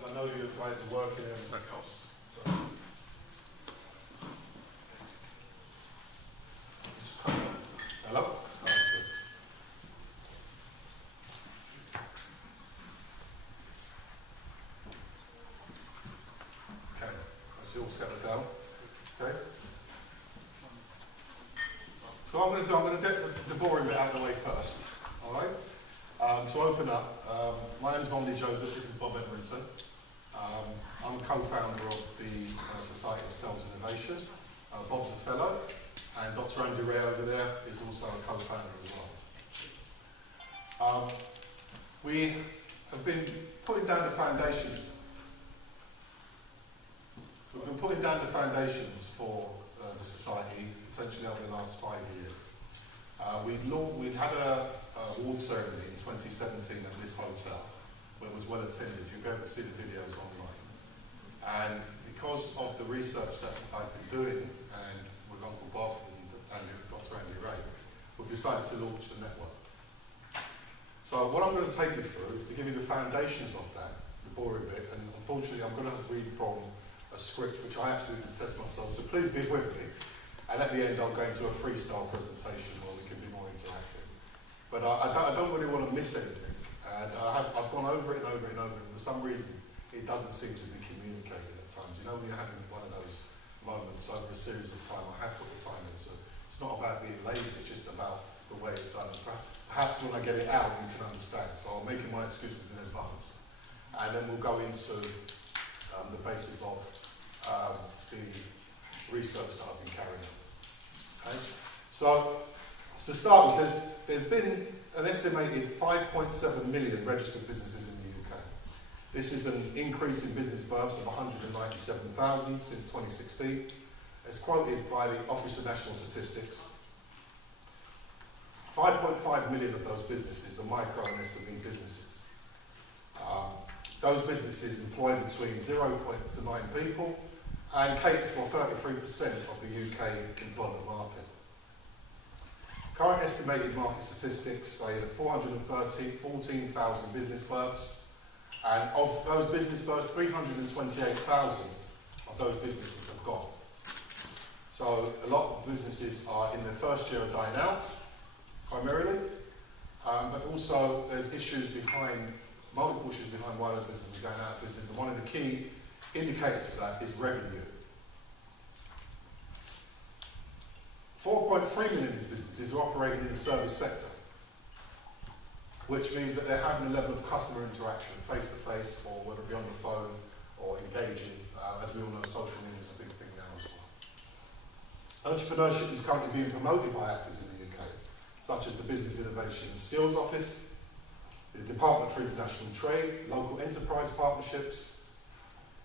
I know you guys are working and everything else. So. Hello? Okay, let's all settle down. Okay. So I'm going to get the boring bit out of the way first. All right. To open up, my name is Vonley. This is Bob Etherington. I'm a co-founder of the Society of Sales Innovation. Bob's a fellow, and Dr. Andy Ray over there is also a co-founder as well. We have been putting down the foundations. We've been putting down the foundations for the society potentially over the last 5 years. We'd had a award ceremony in 2017 at this hotel, where it was well attended. You'll be able to see the videos online. And because of the research that I've been doing, and with Uncle Bob and Dr. Andy Ray, we've decided to launch the network. So what I'm going to take you through is to give you the foundations of that, the boring bit, and unfortunately I'm going to have to read from a script which I absolutely detest myself, so please be with me. And at the end I'll go into a freestyle presentation where we can be more interactive. But I don't really want to miss anything. And I've gone over it and over it and over it, and for some reason it doesn't seem to be communicated at times. You know, when you're having one of those moments over a series of time, I have put the time into it. It's not about being lazy, it's just about the way it's done. Perhaps when I get it out, you can understand. So I'm making my excuses in advance. And then we'll go into the basis of the research that I've been carrying on. Okay? So, to start with, there's been an estimated 5.7 million registered businesses in the UK. This is an increase in business births of 197,000 since 2016, as quoted by the Office of National Statistics. 5.5 million of those businesses are micro and SME businesses. Those businesses employ between 0 to 9 people and cater for 33% of the UK employment market. Current estimated market statistics say that 14,000 business births, and of those business births, 328,000 of those businesses have gone. So a lot of businesses are in their first year of dying out, primarily, but also there's multiple issues behind why those businesses are going out of business, and one of the key indicators for that is revenue. 4.3 million of these businesses are operating in the service sector, which means that they're having a level of customer interaction, face-to-face, or whether it be on the phone, or engaging. As we all know, social media is a big thing now as well. Entrepreneurship is currently being promoted by actors in the UK, such as the Business Innovation Skills Office, the Department for International Trade, local enterprise partnerships,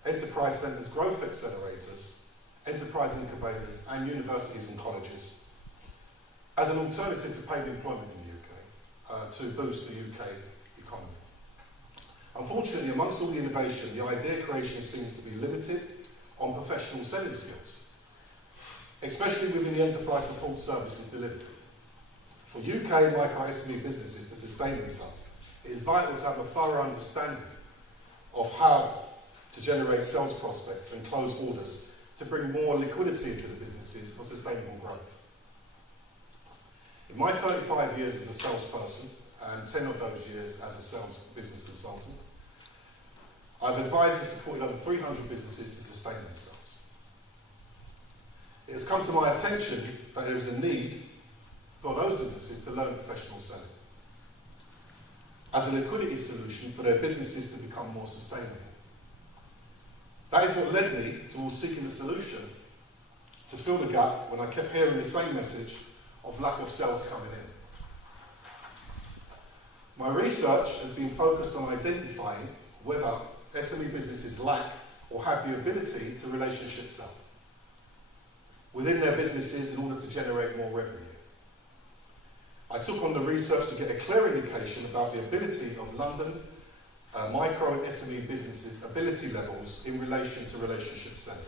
enterprise centres, growth accelerators, enterprise incubators, and universities and colleges, as an alternative to paid employment in the UK, to boost the UK economy. Unfortunately, amongst all the innovation, the idea creation seems to be limited on professional selling skills, especially within the enterprise support services delivered. For UK micro SME businesses to sustain themselves, it is vital to have a thorough understanding of how to generate sales prospects and close orders to bring more liquidity into the businesses for sustainable growth. In my 35 years as a salesperson, and 10 of those years as a sales business consultant, I've advised and supported over 300 businesses to sustain themselves. It has come to my attention that there is a need for those businesses to learn professional selling as a liquidity solution for their businesses to become more sustainable. That is what led me towards seeking a solution to fill the gap when I kept hearing the same message of lack of sales coming in. My research has been focused on identifying whether SME businesses lack or have the ability to relationship sell within their businesses in order to generate more revenue. I took on the research to get a clear indication about the ability of London micro and SME businesses' ability levels in relation to relationship selling.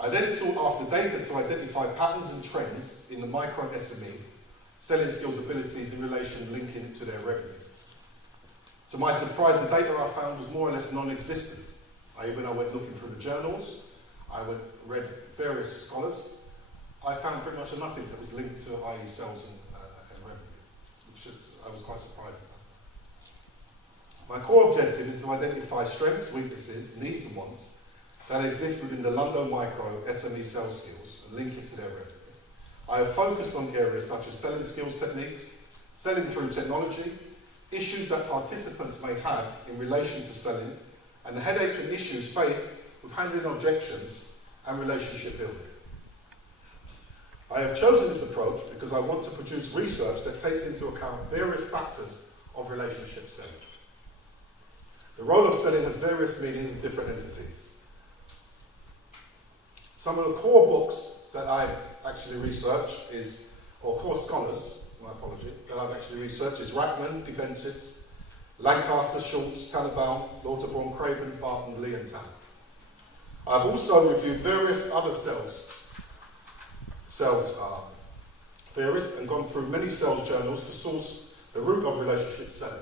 I then sought after data to identify patterns and trends in the micro and SME selling skills abilities in relation linking to their revenue. To my surprise, the data I found was more or less non-existent. When I went looking through the journals, read various scholars, I found pretty much nothing that was linked to i.e. sales and revenue, which I was quite surprised about. My core objective is to identify strengths, weaknesses, needs and wants that exist within the London micro SME sales skills and link it to their revenue. I have focused on areas such as selling skills techniques, selling through technology, issues that participants may have in relation to selling, and the headaches and issues faced with handling objections and relationship building. I have chosen this approach because I want to produce research that takes into account various factors of relationship selling. The role of selling has various meanings in different entities. Some of the core books that I've actually researched core scholars, my apology, that I've actually researched is Rachman, Deventris, Lancaster, Schultz, Tannenbaum, Lauterborn, Cravens, Barton, Lee and Tam. I've also reviewed various other sales theorists and gone through many sales journals to source the root of relationship selling.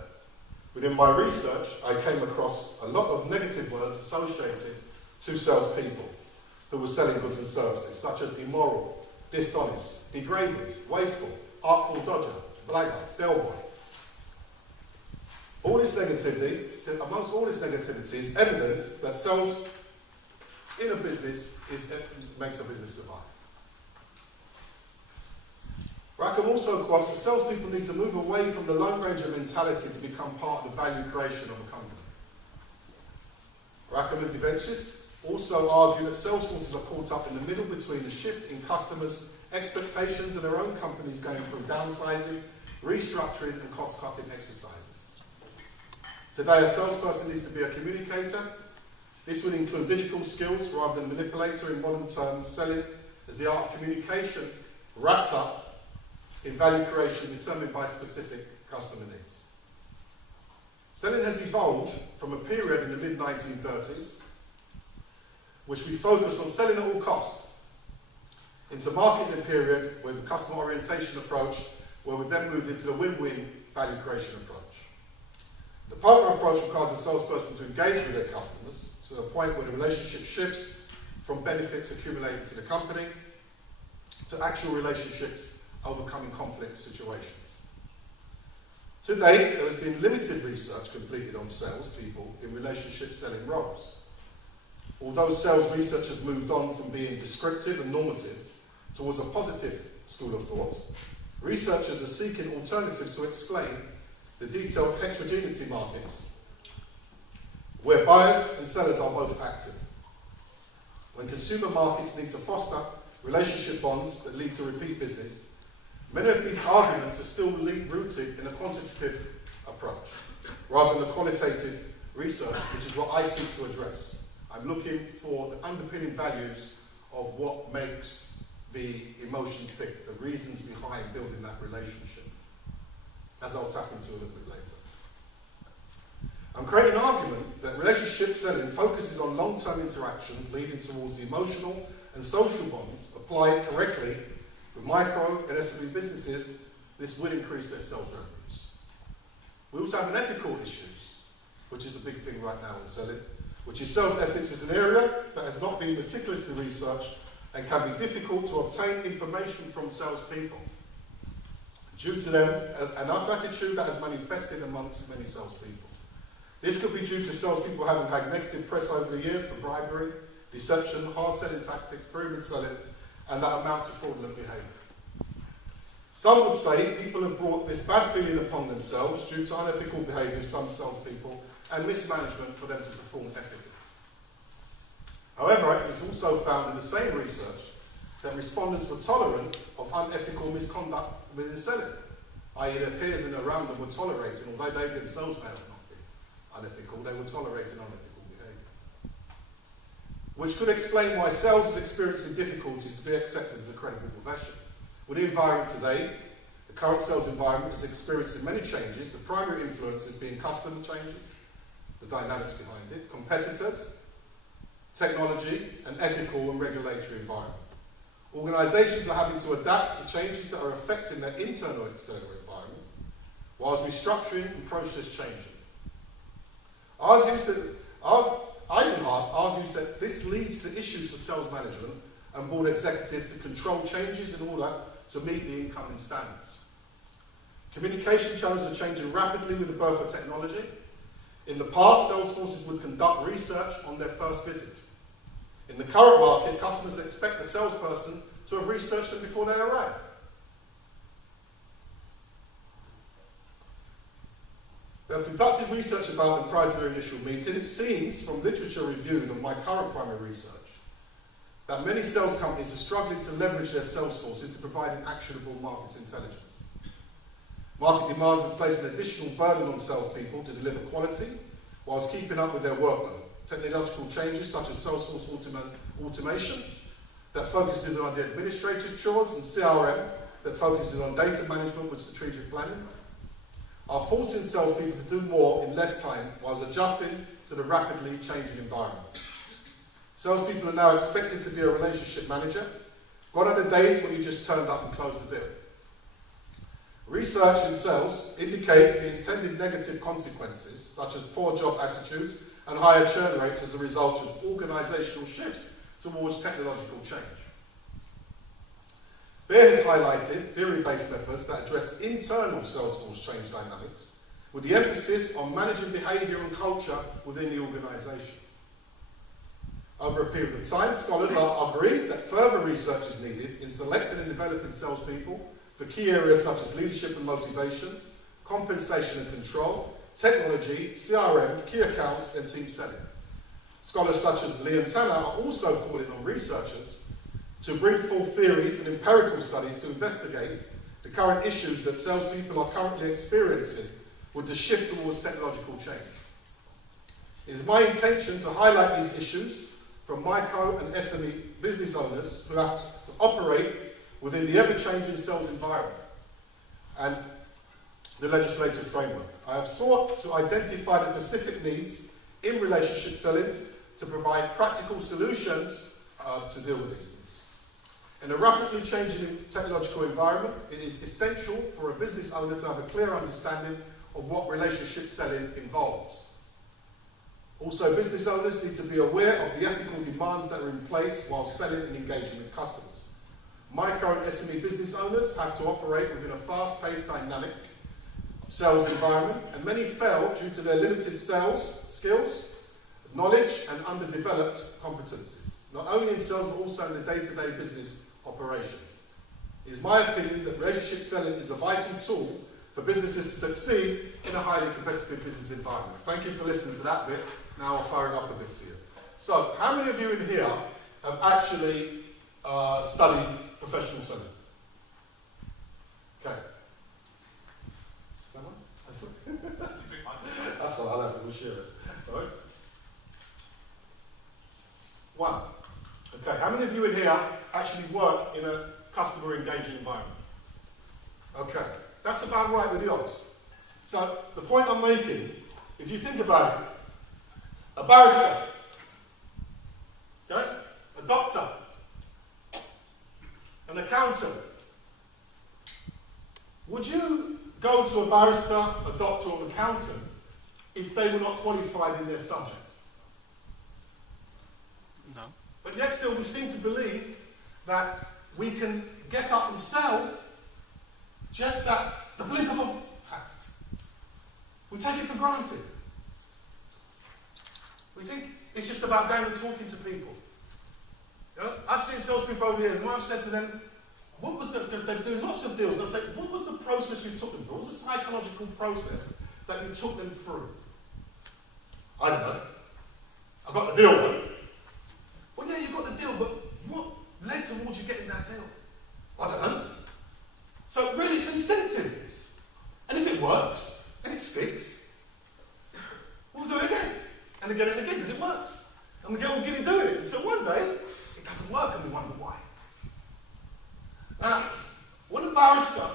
Within my research, I came across a lot of negative words associated to salespeople who were selling goods and services, such as immoral, dishonest, degrading, wasteful, artful dodger, blackguard, bellboy. All this negativity, amongst all this negativity, is evident that sales in a business makes a business survive. Rackham also quotes that salespeople need to move away from the Lone Ranger mentality to become part of the value creation of a company. Rackham and Deventris also argue that sales forces are caught up in the middle between the shift in customers' expectations and their own companies going through downsizing, restructuring and cost-cutting exercises. Today, a salesperson needs to be a communicator. This would include digital skills rather than manipulator in modern terms, selling as the art of communication wrapped up in value creation determined by specific customer needs. Selling has evolved from a period in the mid-1930s, which we focused on selling at all costs, into marketing period with the customer orientation approach, where we then moved into the win-win value creation approach. The partner approach requires a salesperson to engage with their customers to the point where the relationship shifts from benefits accumulated to the company to actual relationships overcoming conflict situations. To date, there has been limited research completed on salespeople in relationship selling roles. Although sales research has moved on from being descriptive and normative towards a positive school of thought, researchers are seeking alternatives to explain the detailed heterogeneity markets where buyers and sellers are both active. When consumer markets need to foster relationship bonds that lead to repeat business, many of these arguments are still rooted in a quantitative approach, rather than a qualitative research, which is what I seek to address. I'm looking for the underpinning values of what makes the emotions tick, the reasons behind building that relationship, as I'll tap into a little bit later. I'm creating an argument that relationship selling focuses on long-term interaction leading towards the emotional and social bonds. Applied correctly with micro and SME businesses, this will increase their sales revenues. We also have an ethical issues, which is the big thing right now in selling, which is sales ethics is an area that has not been meticulously researched and can be difficult to obtain information from salespeople due to them an attitude that has manifested amongst many salespeople. This could be due to salespeople having had negative press over the years for bribery, deception, hard selling tactics, pyramid selling, and that amount to fraudulent behaviour. Some would say people have brought this bad feeling upon themselves due to unethical behaviour of some salespeople and mismanagement for them to perform ethically. However, it was also found in the same research that respondents were tolerant of unethical misconduct within selling, i.e. their peers and around them were tolerating, although they themselves may have not been unethical, they were tolerating unethical behaviour. Which could explain why sales is experiencing difficulties to be accepted as a credible profession. With the environment today, the current sales environment is experiencing many changes, the primary influences being customer changes, the dynamics behind it, competitors, technology, and ethical and regulatory environment. Organisations are having to adapt to changes that are affecting their internal and external environment, whilst restructuring and process changing. Eisenhardt argues that this leads to issues for sales management and board executives to control changes in order to meet the incoming standards. Communication channels are changing rapidly with the birth of technology. In the past, sales forces would conduct research on their first visit. In the current market, customers expect the salesperson to have researched them before they arrive. They have conducted research about them prior to their initial meeting. It seems, from literature reviewed of my current primary research, that many sales companies are struggling to leverage their sales force into providing actionable market intelligence. Market demands have placed an additional burden on salespeople to deliver quality whilst keeping up with their workload. Technological changes such as Salesforce automation that focuses on the administrative chores and CRM that focuses on data management with strategic planning are forcing salespeople to do more in less time whilst adjusting to the rapidly changing environment. Salespeople are now expected to be a relationship manager. Gone are the days when you just turned up and closed the deal. Research in sales indicates the intended negative consequences, such as poor job attitudes and higher churn rates as a result of organisational shifts towards technological change. Bear has highlighted theory-based methods that address internal Salesforce change dynamics, with the emphasis on managing behaviour and culture within the organisation. Over a period of time, scholars are agreed that further research is needed in selecting and developing salespeople for key areas such as leadership and motivation, compensation and control, technology, CRM, key accounts, and team selling. Scholars such as Liam Tanner are also calling on researchers to bring forth theories and empirical studies to investigate the current issues that salespeople are currently experiencing with the shift towards technological change. It is my intention to highlight these issues from micro and SME business owners who have to operate within the ever-changing sales environment and the legislative framework. I have sought to identify the specific needs in relationship selling to provide practical solutions to deal with these needs. In a rapidly changing technological environment, it is essential for a business owner to have a clear understanding of what relationship selling involves. Also, business owners need to be aware of the ethical demands that are in place while selling and engaging with customers. Micro and SME business owners have to operate within a fast-paced, dynamic sales environment, and many fail due to their limited sales skills, knowledge, and underdeveloped competencies, not only in sales but also in the day-to-day business operations. It is my opinion that relationship selling is a vital tool for businesses to succeed in a highly competitive business environment. Thank you for listening to that bit. Now I'll fire it up a bit to you. So, how many of you in here have actually studied professional selling? Okay. Someone? That's all, I'll have to share it. All right? One. Okay, how many of you in here actually work in a customer engaging environment? Okay, that's about right with the odds. So, the point I'm making, if you think about it, a barrister, okay? A doctor, an accountant. Would you go to a barrister, a doctor, or an accountant if they were not qualified in their subject? No. But yet still we seem to believe that we can get up and sell just at the blink of a hat. We take it for granted. We think it's just about going and talking to people. You know, I've seen salespeople over the years, and I've said to them, what was they're doing lots of deals, and I say, what was the process you took them through? What was the psychological process that you took them through? I don't know. I got the deal, though. Well, yeah, you got the deal, but what led towards you getting that deal? I don't know. So really, it's instinctive. And if it works, and it sticks, we'll do it again. And again and again, because it works. And we get all giddy doing it until one day, it doesn't work and we wonder why. Now, when a barrister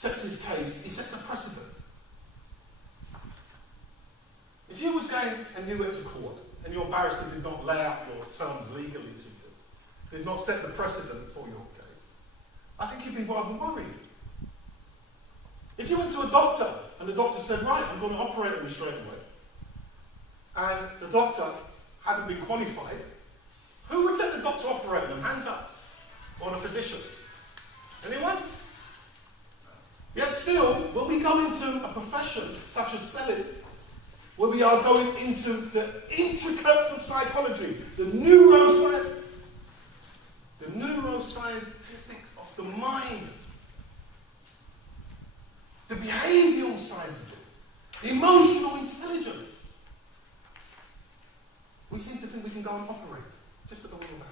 sets his case, he sets a precedent. If you was going and you went to court and your barrister did not lay out your terms legally to you, did not set the precedent for your case, I think you'd be rather worried. If you went to a doctor and the doctor said, right, I'm going to operate on you straight away, and the doctor hadn't been qualified, who would let the doctor operate on them? Hands up. Or the physician? Anyone? Yet still, when we go into a profession such as selling, where we are going into the intricacies of psychology, the neuroscientific of the mind, the behavioural side of it, the emotional intelligence, we seem to think we can go and operate just at the will of that.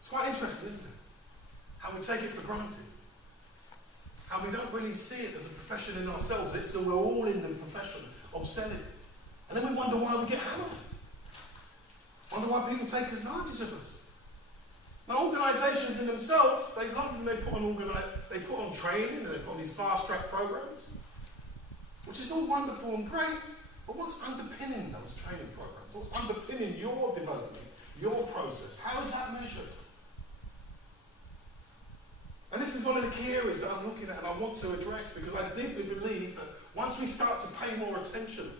It's quite interesting, isn't it? How we take it for granted. How we don't really see it as a profession in ourselves. So we're all in the profession of selling. And then we wonder why we get hammered. Wonder why people take advantage of us. Now, organisations in themselves, they love them, they put on training, and they put on these fast-track programs, which is all wonderful and great, but what's underpinning those training programs? What's underpinning your development, your process? How is that measured? And this is one of the key areas that I'm looking at and I want to address, because I deeply believe that once we start to pay more attention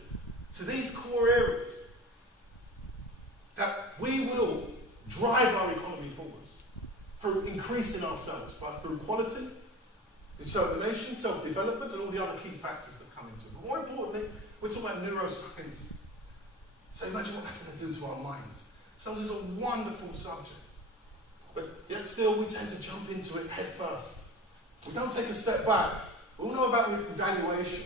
to these core areas, that we will drive our economy forwards through increasing ourselves, through quality, determination, self-development, and all the other key factors that come into it. But more importantly, we're talking about neuroscience. So imagine what that's going to do to our minds. So this is a wonderful subject. But yet still we tend to jump into it head first. We don't take a step back. We all know about evaluation.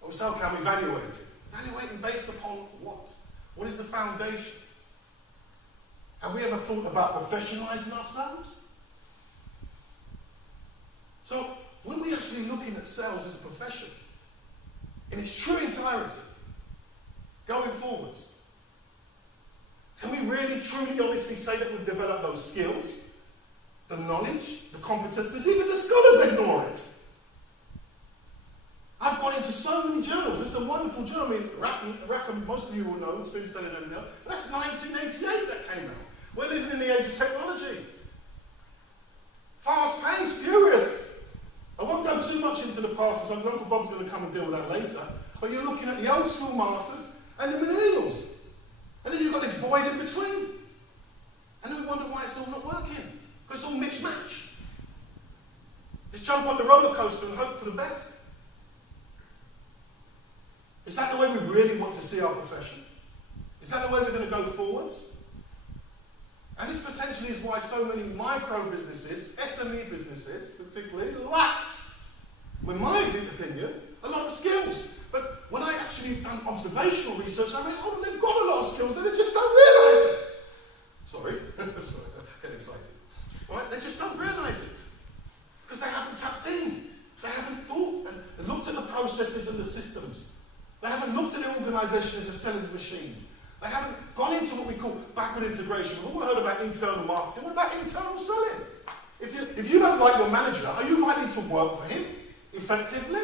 And we say, okay, I'm evaluating. Evaluating based upon what? What is the foundation? Have we ever thought about professionalising ourselves? So when we're actually looking at sales as a profession, in its true entirety, going forwards, can we really, truly, honestly say that we've developed those skills, the knowledge, the competences? Even the scholars ignore it. I've gone into so many journals. It's a wonderful journal. I mean, Rackham, most of you will know, it's been selling them now. But that's 1988 that came out. We're living in the age of technology. Fast-paced, furious. I won't go too much into the past, so Uncle Bob's going to come and deal with that later. But you're looking at the old school masters and the millennials. And then you've got this void in between. And then we wonder why it's all not working. Because it's all mixed match. Just jump on the roller coaster and hope for the best. Is that the way we really want to see our profession? Is that the way we're going to go forwards? And this potentially is why so many micro businesses, SME businesses particularly, lack, in my opinion, a lot of skills. But when I actually done observational research, I went, oh, they've got a lot of skills and they just don't realise it. Sorry, get excited. Right? They just don't realise it. Because they haven't tapped in. They haven't thought and looked at the processes and the systems. They haven't looked at the organisation as a selling machine. They haven't gone into what we call backward integration. We've all heard about internal marketing. What about internal selling? If you don't like your manager, are you likely to work for him effectively?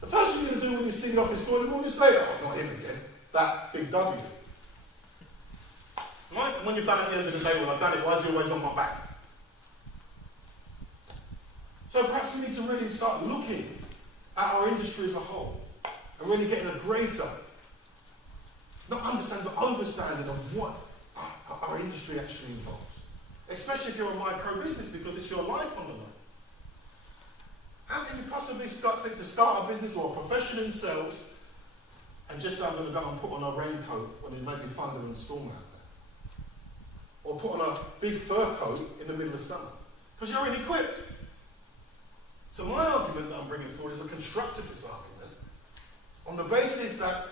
The first thing you're going to do when you see the office door, you're going to say, oh, not him again. That big W. Right? And when you've done it at the end of the day, well, I've done it, why is he always on my back? So perhaps we need to really start looking at our industry as a whole and really getting a greater, not understanding, but understanding of what our industry actually involves. Especially if you're a micro business, because it's your life on the line. How can you possibly think to start a business or a profession in sales and just say I'm going to go and put on a raincoat when it may be thunder and storm out there? Or put on a big fur coat in the middle of summer? Because you're ill-equipped. So my argument that I'm bringing forward is a constructivist argument on the basis that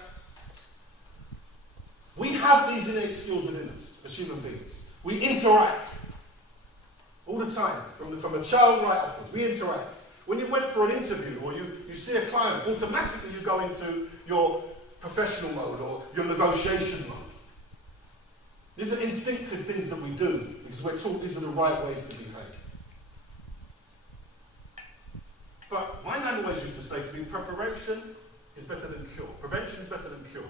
we have these innate skills within us as human beings. We interact all the time, from a child right upwards. We interact. When you went for an interview or you see a client, automatically you go into your professional mode or your negotiation mode. These are instinctive things that we do because we're taught these are the right ways to behave. But my nan always used to say to me, preparation is better than cure. Prevention is better than cure.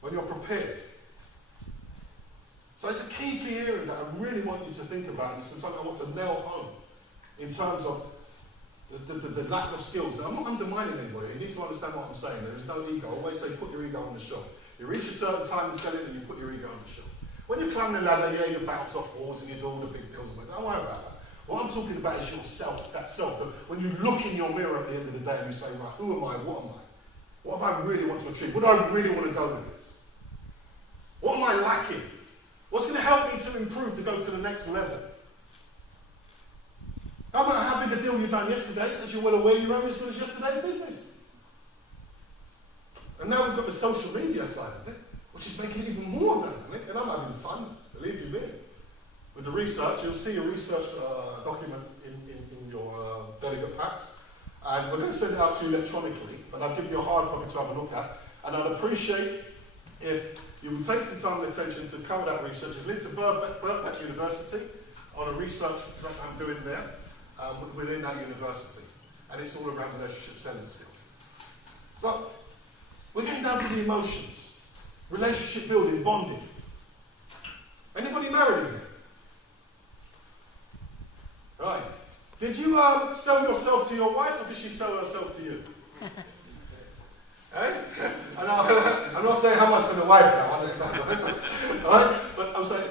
When you're prepared. So it's a key area that I really want you to think about, and it's something I want to nail home in terms of the lack of skills. Now, I'm not undermining anybody. You need to understand what I'm saying. There is no ego. I always say put your ego on the shelf. You reach a certain time in selling and you put your ego on the shelf. When you're climbing the ladder, yeah, you bounce off walls and you do all the big deals. Don't worry about that. What I'm talking about is yourself, that self. That when you look in your mirror at the end of the day and you say, right, who am I? What am I? What do I really want to achieve? Where do I really want to go with this? What am I lacking? What's going to help me to improve, to go to the next level? No matter how big a deal you've done yesterday, as you're well aware, you're only as good as yesterday's business. And now we've got the social media side of it, which is making it even more dynamic, and I'm having fun, believe you me. With the research, you'll see a research document in your delegate packs, and we're going to send it out to you electronically, but I'll give you a hard copy to have a look at, and I'd appreciate if you would take some time and attention to cover that research. It's linked to Birkbeck University on a research that I'm doing there within that university, and it's all around relationship selling skills. So, we're getting down to the emotions, relationship building, bonding. Anybody married in here? Right. Did you sell yourself to your wife, or did she sell herself to you? Eh? I'm not saying how much for the wife now, I understand. Right? But I'm saying,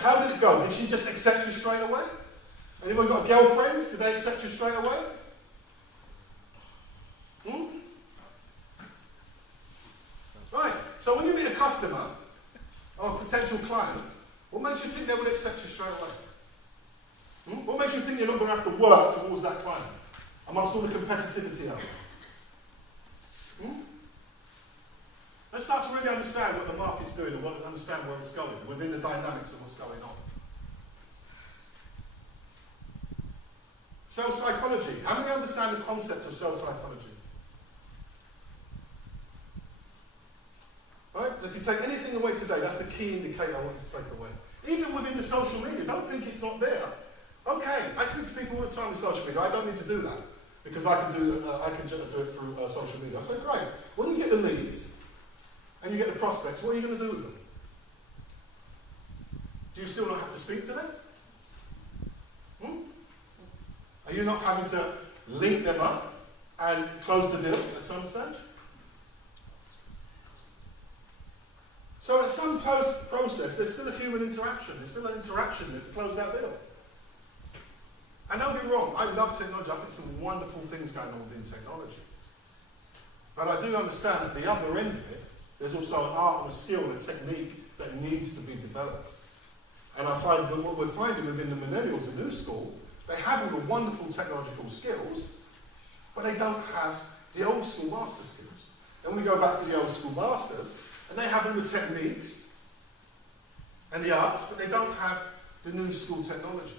how did it go? Did she just accept you straight away? Anybody got girlfriends? Did they accept you straight away? Right. So when you meet a customer or a potential client, what makes you think they would accept you straight away? What makes you think you're not going to have to work towards that client amongst all the competitivity out there? Let's start to really understand what the market's doing and understand where it's going within the dynamics of what's going on. Sales psychology. How many understand the concept of sales psychology? Right? If you take anything away today, that's the key indicator I want you to take away. Even within the social media, don't think it's not there. Okay, I speak to people all the time on social media. I don't need to do that because I can do it through social media. I say, great. When you get the leads and you get the prospects, what are you going to do with them? Do you still not have to speak to them? Are you not having to link them up and close the deal at some stage? So at some process, there's still a human interaction. There's still an interaction there to close that deal. And don't be wrong, I love technology. I think some wonderful things going on within technology. But I do understand at the other end of it, there's also an art and a skill and a technique that needs to be developed. And I find that what we're finding within the millennials and new school, they have all the wonderful technological skills, but they don't have the old school master skills. Then we go back to the old school masters, and they have all the techniques and the arts, but they don't have the new school technology.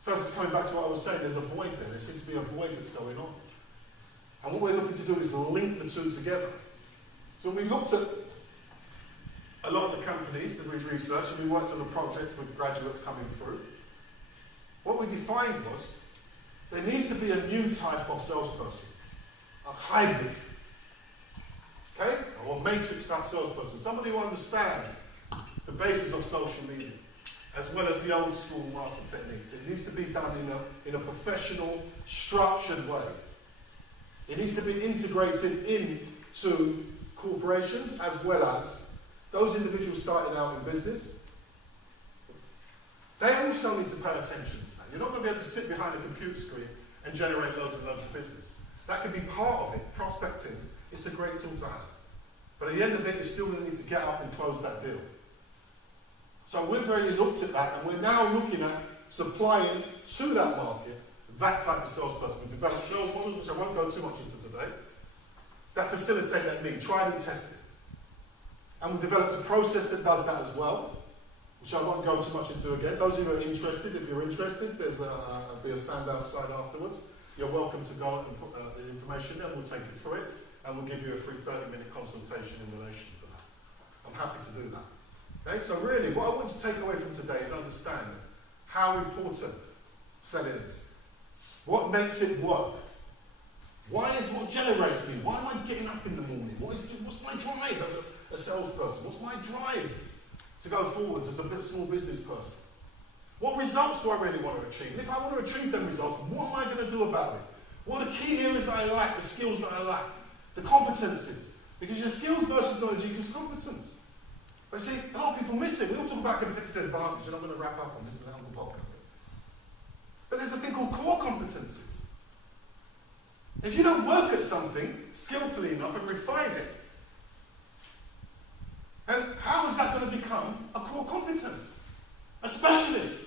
So as it's coming back to what I was saying, there's a void there. There seems to be a void that's going on. And what we're looking to do is link the two together. So when we looked at a lot of the companies that we researched, and we worked on a project with graduates coming through, what we defined was there needs to be a new type of salesperson, a hybrid, okay, or matrix type salesperson, somebody who understands the basis of social media, as well as the old school master techniques. It needs to be done in a professional, structured way. It needs to be integrated into corporations as well as those individuals starting out in business. They also need to pay attention to that. You're not going to be able to sit behind a computer screen and generate loads and loads of business. That can be part of it. Prospecting, it's a great tool to have. But at the end of it, you're still going to need to get up and close that deal. So we've already looked at that, and we're now looking at supplying to that market that type of salesperson. We've developed sales models, which I won't go too much into today, that facilitate that need, tried and tested. And we've developed a process that does that as well, which I won't go too much into again. Those of you who are interested, if you're interested, there's be a stand outside afterwards. You're welcome to go and put the information there, and we'll take you through it, and we'll give you a free 30-minute consultation in relation to that. I'm happy to do that. Okay, so really, what I want you to take away from today is understand how important selling is. What makes it work? What generates me? Why am I getting up in the morning? What's my drive as a salesperson? What's my drive to go forwards as a small business person? What results do I really want to achieve? And if I want to achieve them results, what am I going to do about it? What are the key areas that I lack, the skills that I lack, the competencies? Because your skills versus knowledge equals competence. But see, a lot of people miss it. We all talk about competitive advantage, and I'm going to wrap up on this and then I'll go. But there's a thing called core competencies. If you don't work at something skillfully enough and refine it, and how is that going to become a core competence? A specialist.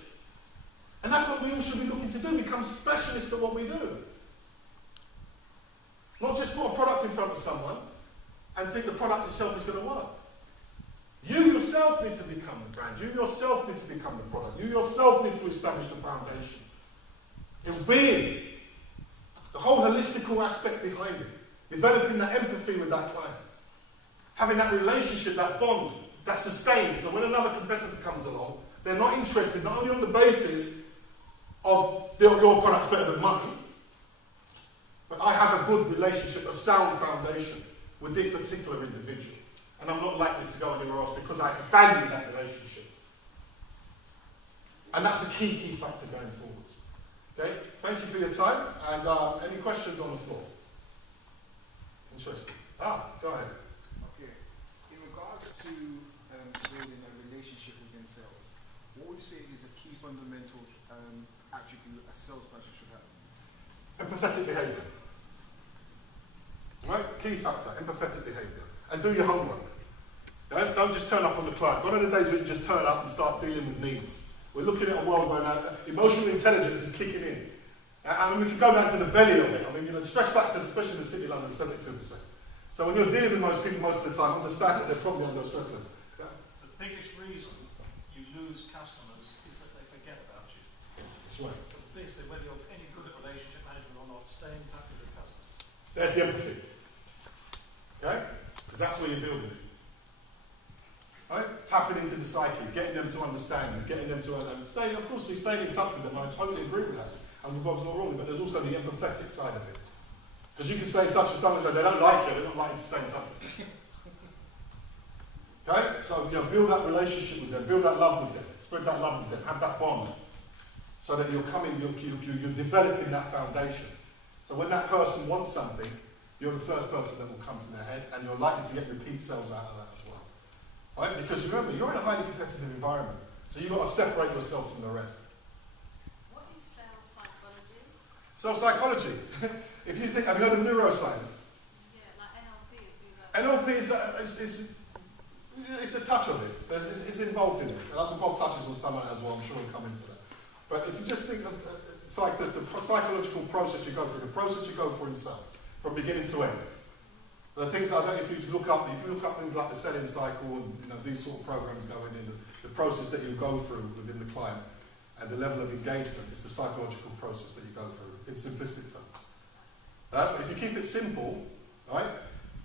And that's what we all should be looking to do, become specialists at what we do. Not just put a product in front of someone and think the product itself is going to work. You yourself need to become the brand. You yourself need to become the product. You yourself need to establish the foundation. In being, the whole holistical aspect behind it, developing that empathy with that client, having that relationship, that bond, that sustains. So when another competitor comes along, they're not interested not only on the basis of your product's better than mine, but I have a good relationship, a sound foundation with this particular individual. And I'm not likely to go anywhere else because I value that relationship. And that's a key factor going forwards. Okay? Thank you for your time. And any questions on the floor? Interesting. Go ahead. Okay. In regards to building a relationship with themselves, what would you say is a key fundamental attribute a salesperson should have? Empathetic behaviour. Right? Key factor, empathetic behaviour. And do your homework. Don't just turn up on the client. One of the days we can just turn up and start dealing with needs. We're looking at a world where now emotional intelligence is kicking in. I mean, we can go down to the belly of it. I mean, the stress factors, especially in the city of London, 72%. So when you're dealing with most people most of the time, understand that they're probably under stress level. Yeah? The biggest reason you lose customers is that they forget about you. That's right. So basically, whether you're any good at relationship management or not, stay in touch with your customers. There's the empathy. Okay? Because that's where you're building. Right? Tapping into the psyche, getting them to understand you, getting them to staying, of course, staying in touch with them. I totally agree with that. And Bob's not wrong, but there's also the empathetic side of it. Because you can stay in touch with someone and they don't like you, they're not likely to stay in touch with you. Okay? So, build that relationship with them, build that love with them, spread that love with them, have that bond. So that you're developing that foundation. So when that person wants something, you're the first person that will come to their head, and you're likely to get repeat sales out of that as well. Right? Because remember, you're in a highly competitive environment, so you've got to separate yourself from the rest. What is sales psychology? Sales psychology. If you think, have you heard of neuroscience? Yeah, like NLP. It's a touch of it. It's involved in it. And Uncle Bob touches on some of that as well. I'm sure he'll come into that. But if you just think of the psychological process you go through, the process you go through in sales, from beginning to end. The things I don't know if you look up things like the selling cycle and these sort of programs going in, the process that you go through within the client and the level of engagement is the psychological process that you go through in simplistic terms. If you keep it simple, right,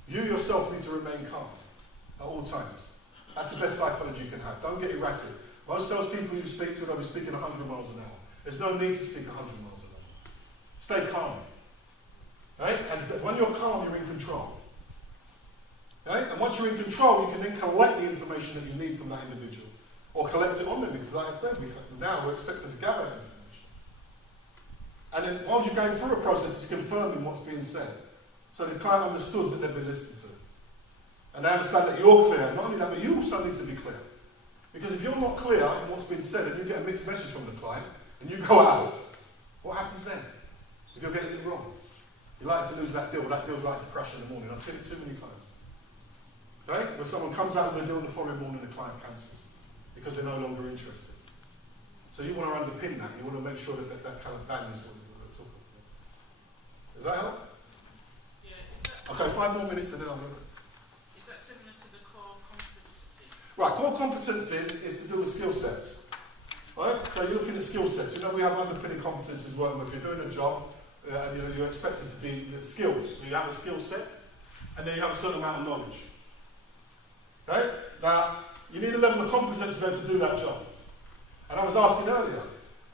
you yourself need to remain calm at all times. That's the best psychology you can have. Don't get erratic. Most salespeople you speak to, they'll be speaking 100 miles an hour. There's no need to speak 100 miles an hour. Stay calm. Right? And when you're calm, you're in control. Right? And once you're in control, you can then collect the information that you need from that individual. Or collect it on them, because like I said, now we're expected to gather that information. And then whilst you're going through a process, it's confirming what's being said. So the client understood that they've been listened to. And they understand that you're clear. And not only that, but you also need to be clear. Because if you're not clear in what's been said and you get a mixed message from the client, and you go out, what happens then? If you're getting it wrong? You're likely to lose that deal. That deal's likely to crash in the morning. I've seen it too many times. Okay? When someone comes out with a deal and the following morning the client cancels because they're no longer interested. So you want to underpin that. You want to make sure that kind of value is what we're talking about. Does that help? Yeah. Okay, 5 more minutes and then I'll go. Is that similar to the core competencies? Right, core competencies is to do with skill sets. Right? So you're looking at skill sets. We have underpinning competencies working with. If you're doing a job, and you're expected to be the skills. So you have a skill set, and then you have a certain amount of knowledge. Okay? Now, you need a level of competence to be able to do that job. And I was asking earlier,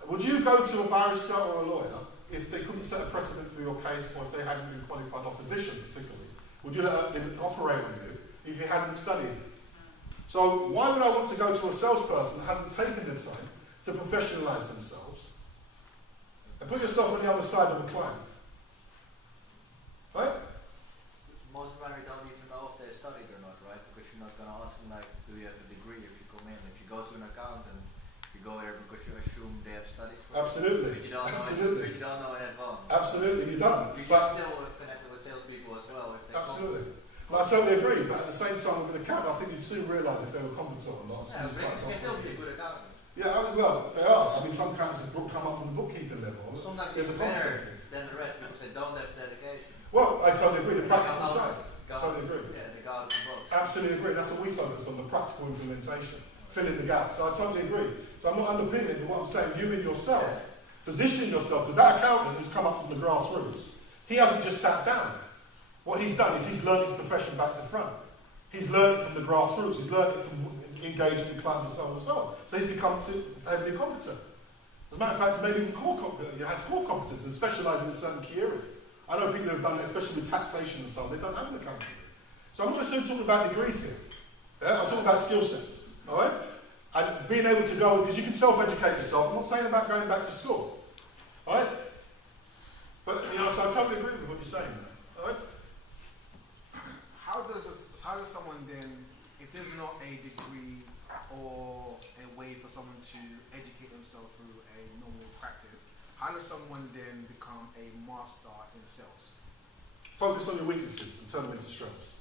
would you go to a barrister or a lawyer if they couldn't set a precedent for your case, or if they hadn't been qualified, or physician particularly, would you let them operate on you if you hadn't studied? So why would I want to go to a salesperson who hasn't taken the time to professionalise themselves and put yourself on the other side of the client? Right? Most people don't even know if they studied or not, right? Because you're not going to ask them, like, do you have a degree if you come in? If you go to an accountant, you go there because you assume they have studied for Absolutely. But you don't Absolutely. Know but you don't know in advance. Absolutely, you don't. You But still connected with salespeople as well. If they absolutely. No, I totally agree, but at the same time with an accountant, I think you'd soon realise if they were competent or not. Yeah, they can still be a good accountant. Yeah, well, they are. I mean, some accountants have come up from the bookkeeping level. Sometimes There's it's a better competence. than the rest because they don't have dedication. Well, I totally agree. The practical side. God, Totally agree. Yeah, the God of the books. Absolutely agree. That's what we focus on, the practical implementation, filling the gap. So I totally agree. So I'm not underpinning it, but what I'm saying, you in yourself, position yourself, because that accountant who's come up from the grassroots, he hasn't just sat down. What he's done is he's learned his profession back to front. He's learned it from the grassroots. He's learned it from engaging with clients and so on and so on. So he's become heavily competent. As a matter of fact, maybe even you had core competence and specialising in certain key areas. I know people who have done it, especially with taxation and so on, they don't have an accounting degree. So I'm not necessarily talking about degrees here. Yeah? I'm talking about skill sets. All right? And being able to go, because you can self-educate yourself. I'm not saying about going back to school. All right? But, so I totally agree with what you're saying there. All right? How does someone then, if there's not a degree or a way for someone to educate themselves through a normal practice, how does someone then become a master in sales? Focus on your weaknesses and turn them into strengths.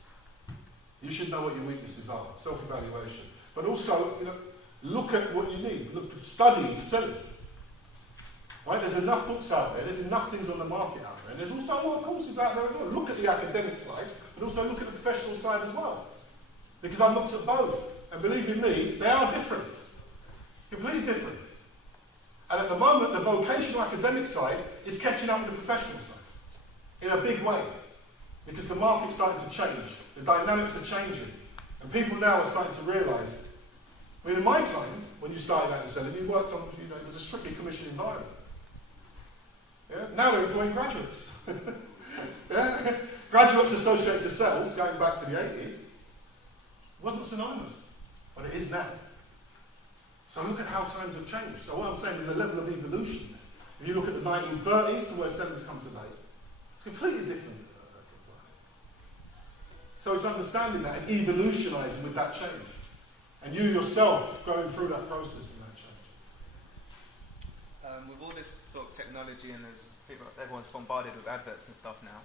You should know what your weaknesses are, self-evaluation. But also, look at what you need. Study selling. Right? There's enough books out there. There's enough things on the market out there. And there's also more courses out there as well. Look at the academic side, but also look at the professional side as well. Because I've looked at both. And believe you me, they are different. Completely different. And at the moment, the vocational academic side is catching up with the professional side. In a big way. Because the market's starting to change. The dynamics are changing. And people now are starting to realise. I mean, in my time, when you started out in selling, you worked on, it was a strictly commission environment. Yeah? Now they're employing graduates. Yeah? Graduates associated to sales, going back to the 80s, wasn't synonymous. But it is now. So look at how times have changed. So what I'm saying is a level of evolution. If you look at the 1930s to where sellers come today, it's completely different. So it's understanding that and evolutionising with that change. And you yourself going through that process and that change. With all this sort of technology and as everyone's bombarded with adverts and stuff now,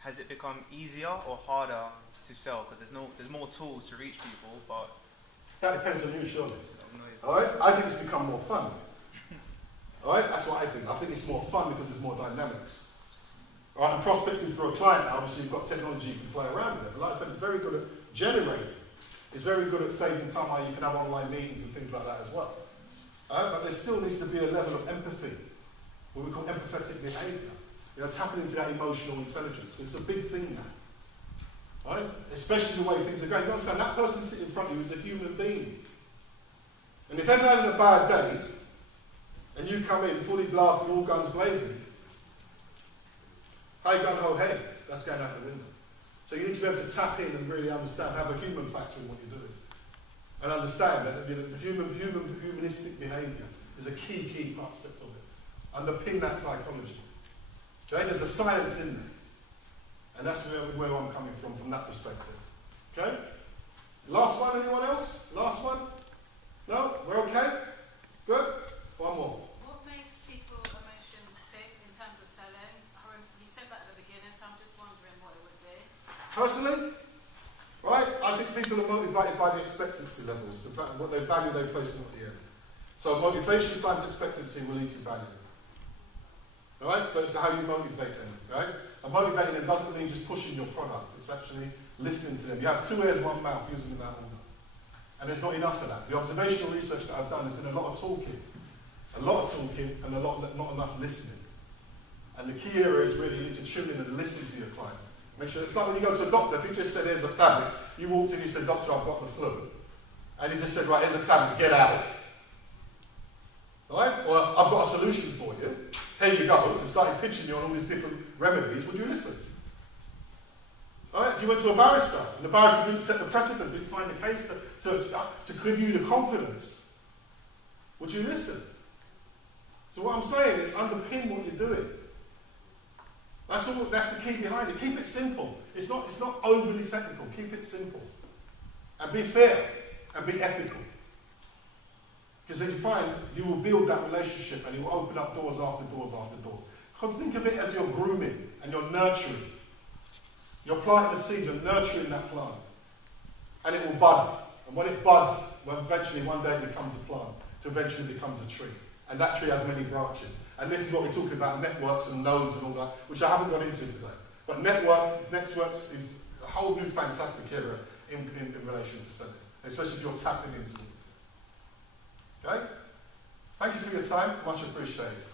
has it become easier or harder to sell? Because there's more tools to reach people, but... That depends on you, surely. Alright? I think it's become more fun. Alright? That's what I think. I think it's more fun because there's more dynamics. Alright, and prospecting for a client now, obviously you've got technology you can play around with it. But like I said, it's very good at generating. It's very good at saving time, how you can have online meetings and things like that as well. But there still needs to be a level of empathy, what we call empathetic behaviour. Tapping into that emotional intelligence. It's a big thing now. Right? Especially the way things are going. You understand, that person sitting in front of you is a human being. And if they're having a bad day, and you come in fully blasted, all guns blazing, hey gun ho hey, that's going out the window. So you need to be able to tap in and really understand, have a human factor in what you're doing. And understand that humanistic behaviour is a key aspect of it. Underpin that psychology. Okay? There's a science in there. And that's where I'm coming from that perspective. Okay? Last one, anyone else? Last one? No? We're okay? Good? One more. What makes people emotions tick in terms of selling? You said that at the beginning, so I'm just wondering what it would be. Personally, right, I think people are motivated by the expectancy levels, what they value they place at the end. So motivation times expectancy will equal value. Alright, so it's how you motivate them, right? And motivating them doesn't mean just pushing your product, it's actually listening to them. You have 2 ears, 1 mouth, use them in that order. And there's not enough of that. The observational research that I've done has been a lot of talking. A lot of talking and not enough listening. And the key area is really you need to tune in and listen to your client. Make sure, it's like when you go to a doctor, if he just said, here's a tablet, you walked in, you said, doctor, I've got the flu. And he just said, right, here's a tablet, get out. Alright? Well, I've got a solution for you. here you go, and started pitching you on all these different remedies, would you listen? Right? If you went to a barrister, and the barrister didn't set the precedent, didn't find the case to give you the confidence, would you listen? So what I'm saying is underpin what you're doing. That's the key behind it. Keep it simple. It's not overly technical. Keep it simple. And be fair and be ethical. Because then you find you will build that relationship and it will open up doors after doors after doors. Think of it as you're grooming and you're nurturing. You're planting a seed, you're nurturing that plant. And it will bud. And when it buds, eventually one day it becomes a plant. To eventually becomes a tree. And that tree has many branches. And this is what we're talking about, networks and nodes and all that, which I haven't gone into today. But networks is a whole new fantastic area in relation to selling, especially if you're tapping into it. Okay? Thank you for your time. Much appreciated.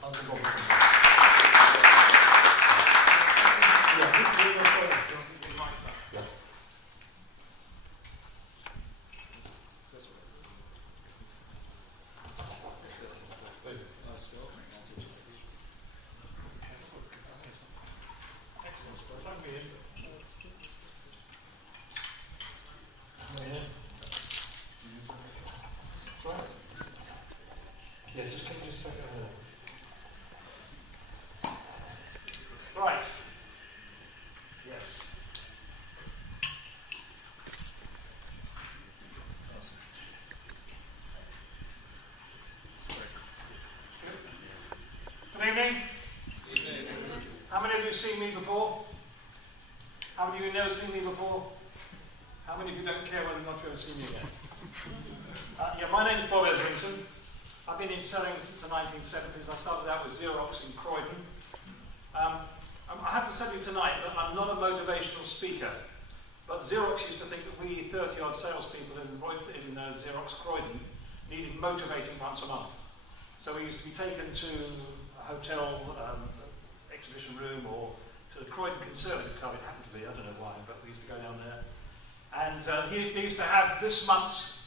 Right. Yes. Good evening. How many of you have seen me before? How many of you have never seen me before? How many of you don't care whether or not you've ever seen me again? My name's Bob Etherington. I've been in selling since the 1970s. I started out with Xerox in Croydon. I have to tell you tonight that I'm not a motivational speaker, but Xerox used to think that we 30-odd salespeople in Xerox Croydon needed motivating once a month. So we used to be taken to a hotel, exhibition room, or to the Croydon Conservative Club. It happened to be, I don't know why, but we used to go down there. And he used to have this month's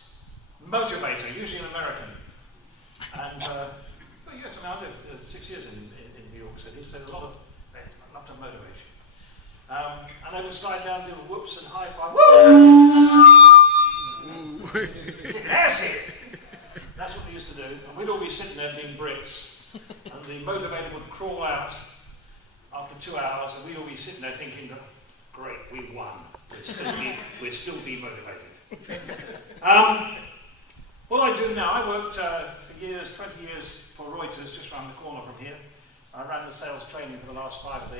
motivator, usually an American. And yes, I lived 6 years in New York City, so a lot of I love to motivate you. And they would slide down, do whoops and high five. Woo! That's it. That's what we used to do. And we'd all be sitting there being Brits, and the motivator would crawl out after 2 hours, and we'd all be sitting there thinking, "Great, we won. We're still demotivated." What I do now, I worked for years, 20 years for Reuters, just around the corner from here. I ran the sales training for the last 5 of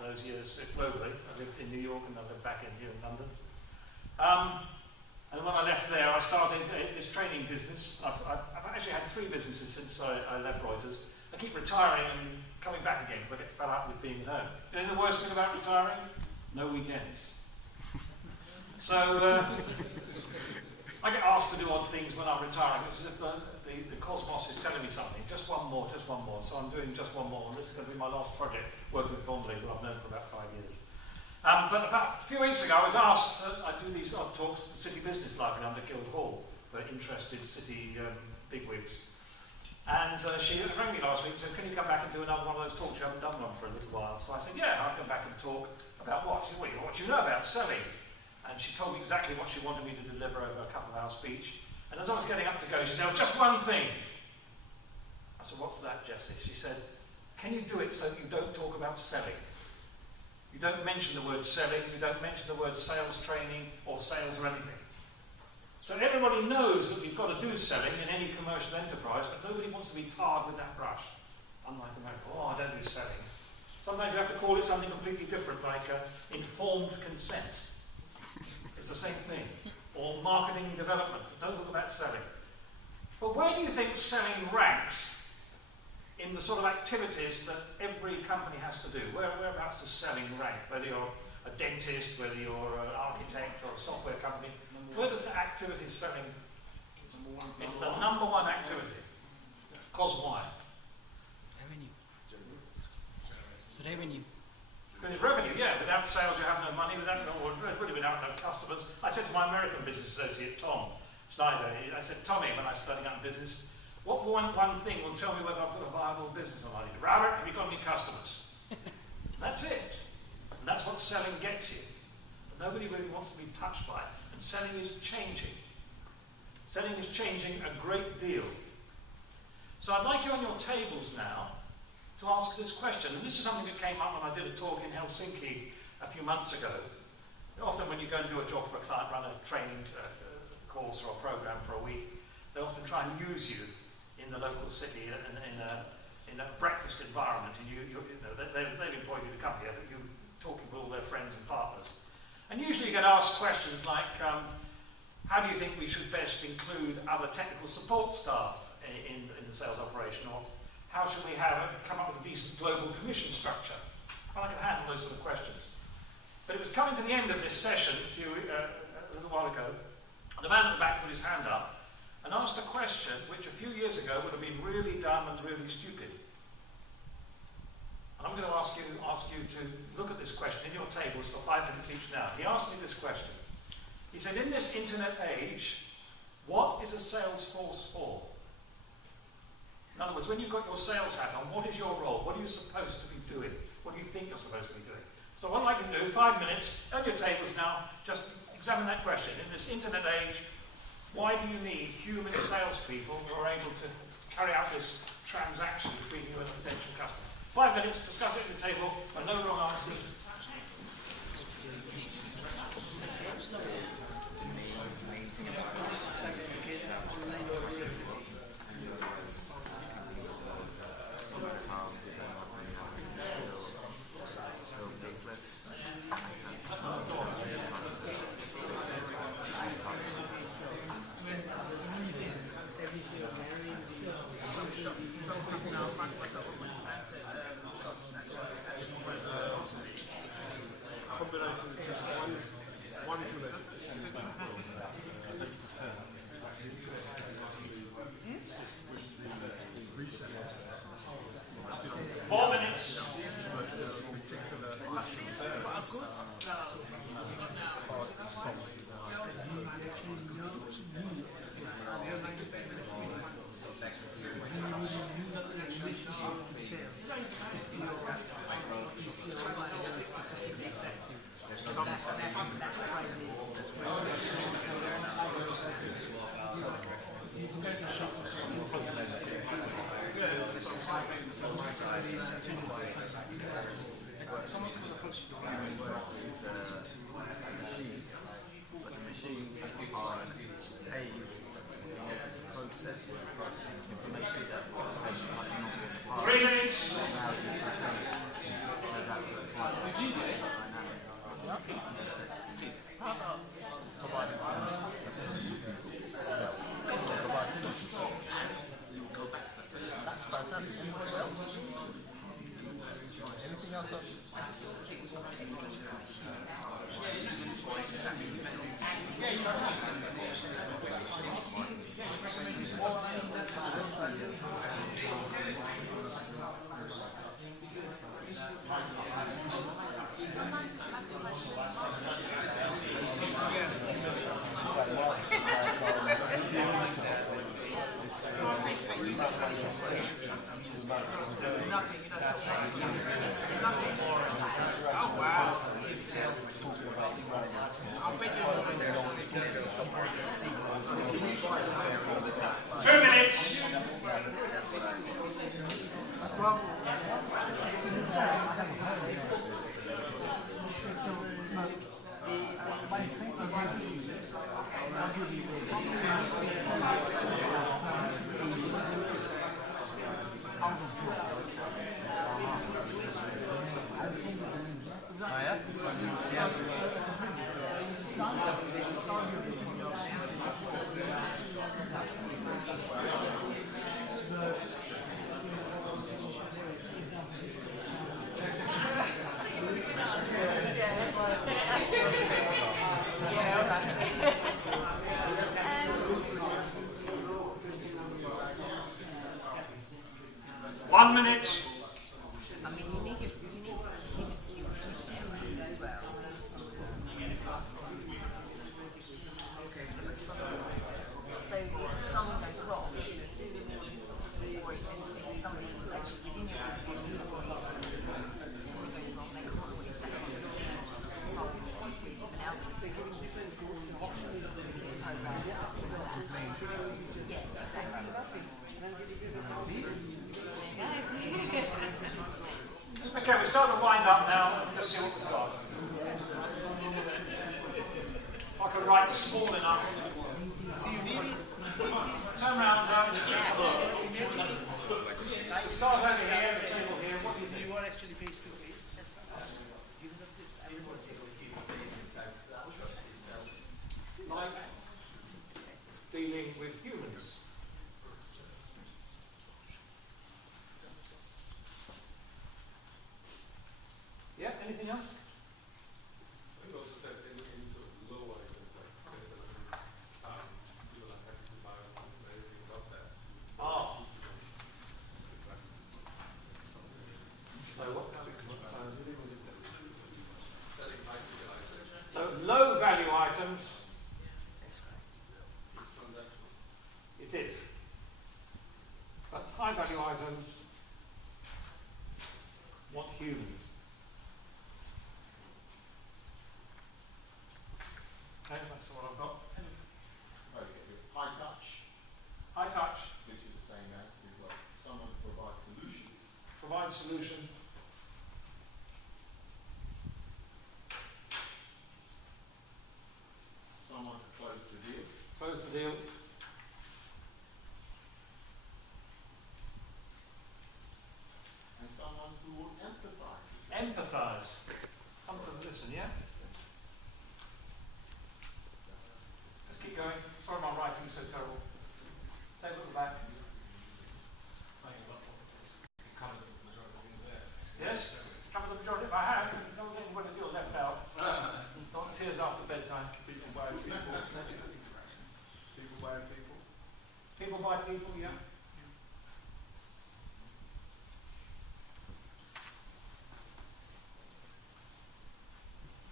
those years globally. I lived in New York and I lived back in here in London. And when I left there, I started this training business. I've actually had 3 businesses since I left Reuters. I keep retiring and coming back again because I get fed up with being at home. You know the worst thing about retiring? No weekends. So I get asked to do odd things when I'm retiring. It's as if the cosmos is telling me something. Just one more, just one more. So I'm doing just one more. And this is going to be my last project, working with Vonley, who I've known for about 5 years. But about a few weeks ago, I was asked, I do these odd talks at the City Business Library under Guildhall for interested city bigwigs. And she rang me last week and said, "Can you come back and do another one of those talks? You haven't done one for a little while." So I said, "Yeah, I'll come back and talk about what?" She said, "What do you know about selling?" And she told me exactly what she wanted me to deliver over a couple of hours speech. And as I was getting up to go, she said, "Oh, just one thing." I said, "What's that, Jessie?" She said, "Can you do it so that you don't talk about selling? You don't mention the word selling, you don't mention the word sales training or sales or anything. So everybody knows that we've got to do selling in any commercial enterprise, but nobody wants to be tarred with that brush. Unlike America, oh, I don't do selling. Sometimes you have to call it something completely different, like informed consent. It's the same thing. Or marketing development. Don't talk about selling. But where do you think selling ranks in the sort of activities that every company has to do? Whereabouts does selling rank? Whether you're a dentist, whether you're an architect or a software company, where does the activity selling? It's the number one activity. Because why? Revenue. It's revenue. Because it's revenue, yeah. Without sales, you have no money. Without no customers. I said to my American business associate, Tom Snyder, I said, "Tommy, when I was starting out in business, What one thing will tell me whether I've got a viable business or not? Robert, have you got any customers? That's it. And that's what selling gets you. But nobody really wants to be touched by it. And selling is changing. Selling is changing a great deal. So I'd like you on your tables now to ask this question. And this is something that came up when I did a talk in Helsinki a few months ago. Often when you go and do a job for a client, run a training course or a program for a week, they often try and use you in the local city in a breakfast environment, and they've employed you to come here, but you're talking with all their friends and partners. And usually you get asked questions like, how do you think we should best include other technical support staff in the sales operation, or how should we come up with a decent global commission structure? Well, I can handle those sort of questions. But it was coming to the end of this session a little while ago, and the man at the back put his hand up and asked a question which a few years ago would have been really dumb and really stupid. And I'm going to ask you to look at this question in your tables for 5 minutes each now. He asked me this question. He said, in this internet age, what is a sales force for? In other words, when you've got your sales hat on, what is your role? What are you supposed to be doing? What do you think you're supposed to be doing? So what I'd like you to do, 5 minutes, on your tables now, just examine that question. In this internet age, why do you need human salespeople who are able to carry out this transaction between you and a potential customer? 5 minutes, discuss it at the table, but no wrong answers. we're starting to wind up now. Let's see what we've got. If I can write small enough. Turn around now. Start over here, the table here. What do you think? You are actually face to face. That's not given up this. Everyone is Like dealing with humans. Yeah, anything else? I think I also said any sort of low items like people are happy to buy anything above that. Ah. So what? Selling high ticket items. So low value items. It's transactional. It is. But high value items want humans. Okay, that's what I've got. Okay, high touch, High touch, which is the same as someone provides solutions. provide solution. Someone to close the deal. Close the deal. And someone who will empathize. Empathise. Come to listen, yeah? Let's keep going. Sorry my writing's so terrible. Take a look back. Yes? Cover the majority. If I have, don't get anyone of you left out. Not tears after bedtime. People buy people. People buy people. People buy people, yeah?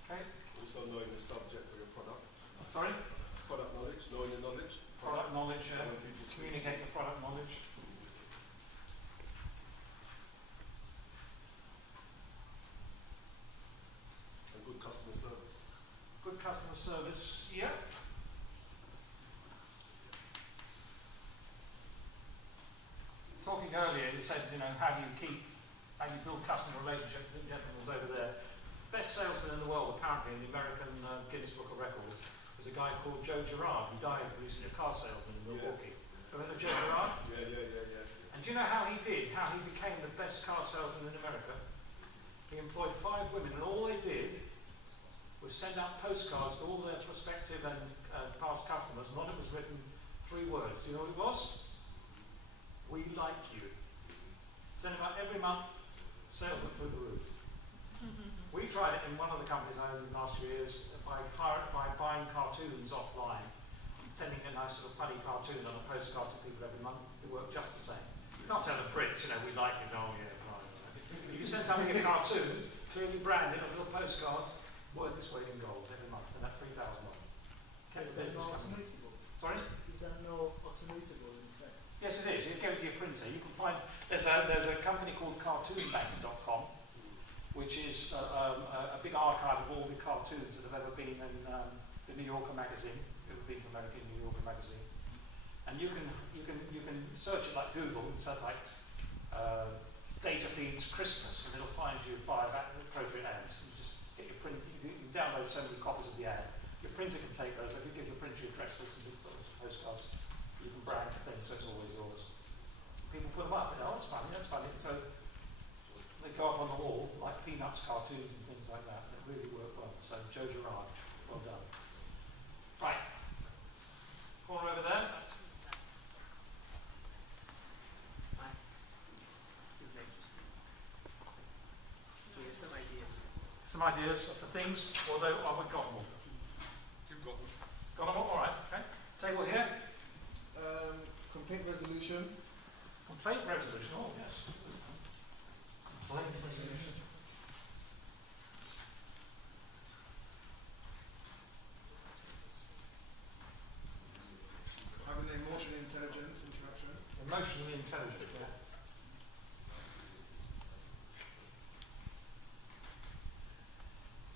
Okay. Also knowing the subject of your product. Sorry? Product knowledge, knowing your knowledge. Product knowledge, Telling people communicate the product knowledge. and good customer service. Good customer service, yeah. Talking earlier, you said, how do you build customer relationships? The gentleman was over there. Best salesman in the world, apparently, in the American Guinness Book of Records, was a guy called Joe Girard, who died recently, a car salesman in Milwaukee. Remember Joe Girard? Yeah. And do you know how he became the best car salesman in America? He employed 5 women, and all they did was send out postcards to all their prospective and past customers, and on it was written 3 words. Do you know what it was? We like you. Send them out every month, sales went through the roof. We tried it in one of the companies I owned in the last few years by buying cartoons offline, sending a nice sort of funny cartoon on a postcard to people every month. It worked just the same. You can't tell the Brits, we like you, oh yeah, right. If you send something in a cartoon, clearly branded, a little postcard, worth its weight in gold every month, and that's $3,000. Is that not automatable? Sorry? Is that not automatable in a sense? Yes, it is. You go to your printer. You can find there's a company called cartoonbank.com, which is a big archive of all the cartoons that have ever been in the New Yorker magazine, ever been from American New Yorker magazine, and you can search it like Google, search like data feeds Christmas, and it'll find you 5 appropriate ads. You just get your print. You can download so many copies of the ad. Your printer can take those. If you give your printer your address list and those postcards, you can brand things, so it's always yours. People put them up, that's funny, that's funny. So they go up on the wall, like Peanuts cartoons and things like that. They really work well. So Joe Girard, well done. Right. Corner over there. some ideas. Some ideas for things, although I would got more. You've got them. Got them all? All right, okay. Table here. Complaint resolution. Complaint resolution, oh yes. Complaint resolution. Having an emotional intelligence interaction. Emotionally intelligent, yeah.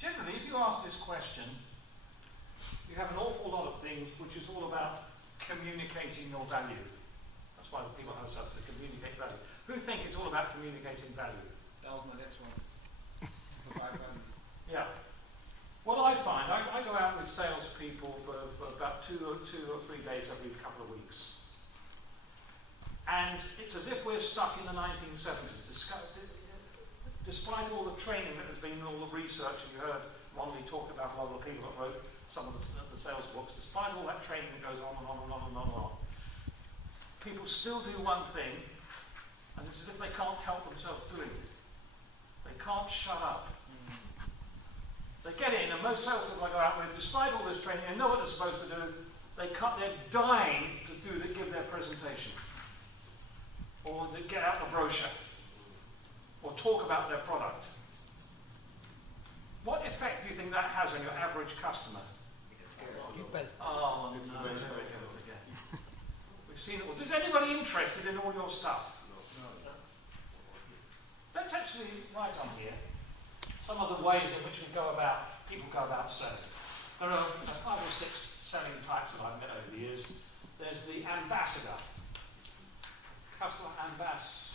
Generally, if you ask this question, you have an awful lot of things which is all about communicating your value. That's why the people have us to communicate value. Who think it's all about communicating value? That was my next one. out with salespeople for about two or 3 days every couple of weeks. And it's as if we're stuck in the 1970s, despite all the training that has been, all the research, and you heard Vonley talk about a lot of the people that wrote some of the sales books, despite all that training that goes on and on and on and on and on, people still do one thing, and it's as if they can't help themselves doing it. They can't shut up. They get in, and most salespeople I go out with, despite all this training, they know what they're supposed to do. They're dying to give their presentation, or to get out the brochure, or talk about their product. What effect do you think that has on your average customer? Oh no, there it goes again. We've seen it all. Is anybody interested in all your stuff? No. Let's actually write on here some of the ways in which people go about selling. There are 5 or 6 selling types that I've met over the years. There's the ambassador. Customer ambassador.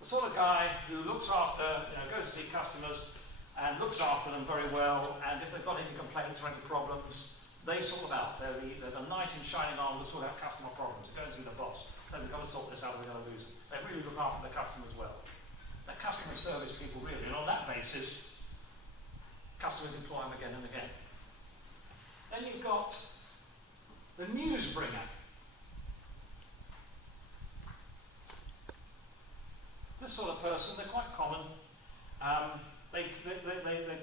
The sort of guy who looks after, goes to see customers and looks after them very well, and if they've got any complaints or any problems, they sort them out. They're the knight in shining armour that sort out customer problems. They go and see the boss. So we've got to sort this out, we're going to lose it. They really look after the customers well. They're customer service people, really, and on that basis, customers employ them again and again. Then you've got the news bringer. This sort of person, they're quite common. They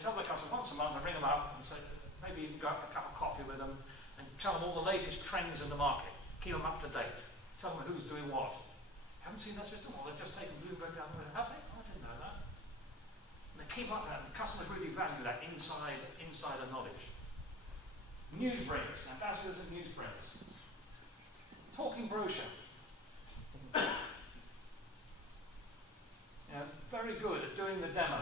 tell their customers once a month, they ring them up and say, maybe you can go out for a cup of coffee with them and tell them all the latest trends in the market. Keep them up to date. Tell them who's doing what. Haven't seen that system? Well, they've just taken Bloomberg down the road. Have they? I didn't know that. And they keep up with that. The customers really value that insider knowledge. News bringers, ambassadors and news bringers. Talking brochure. Very good at doing the demo,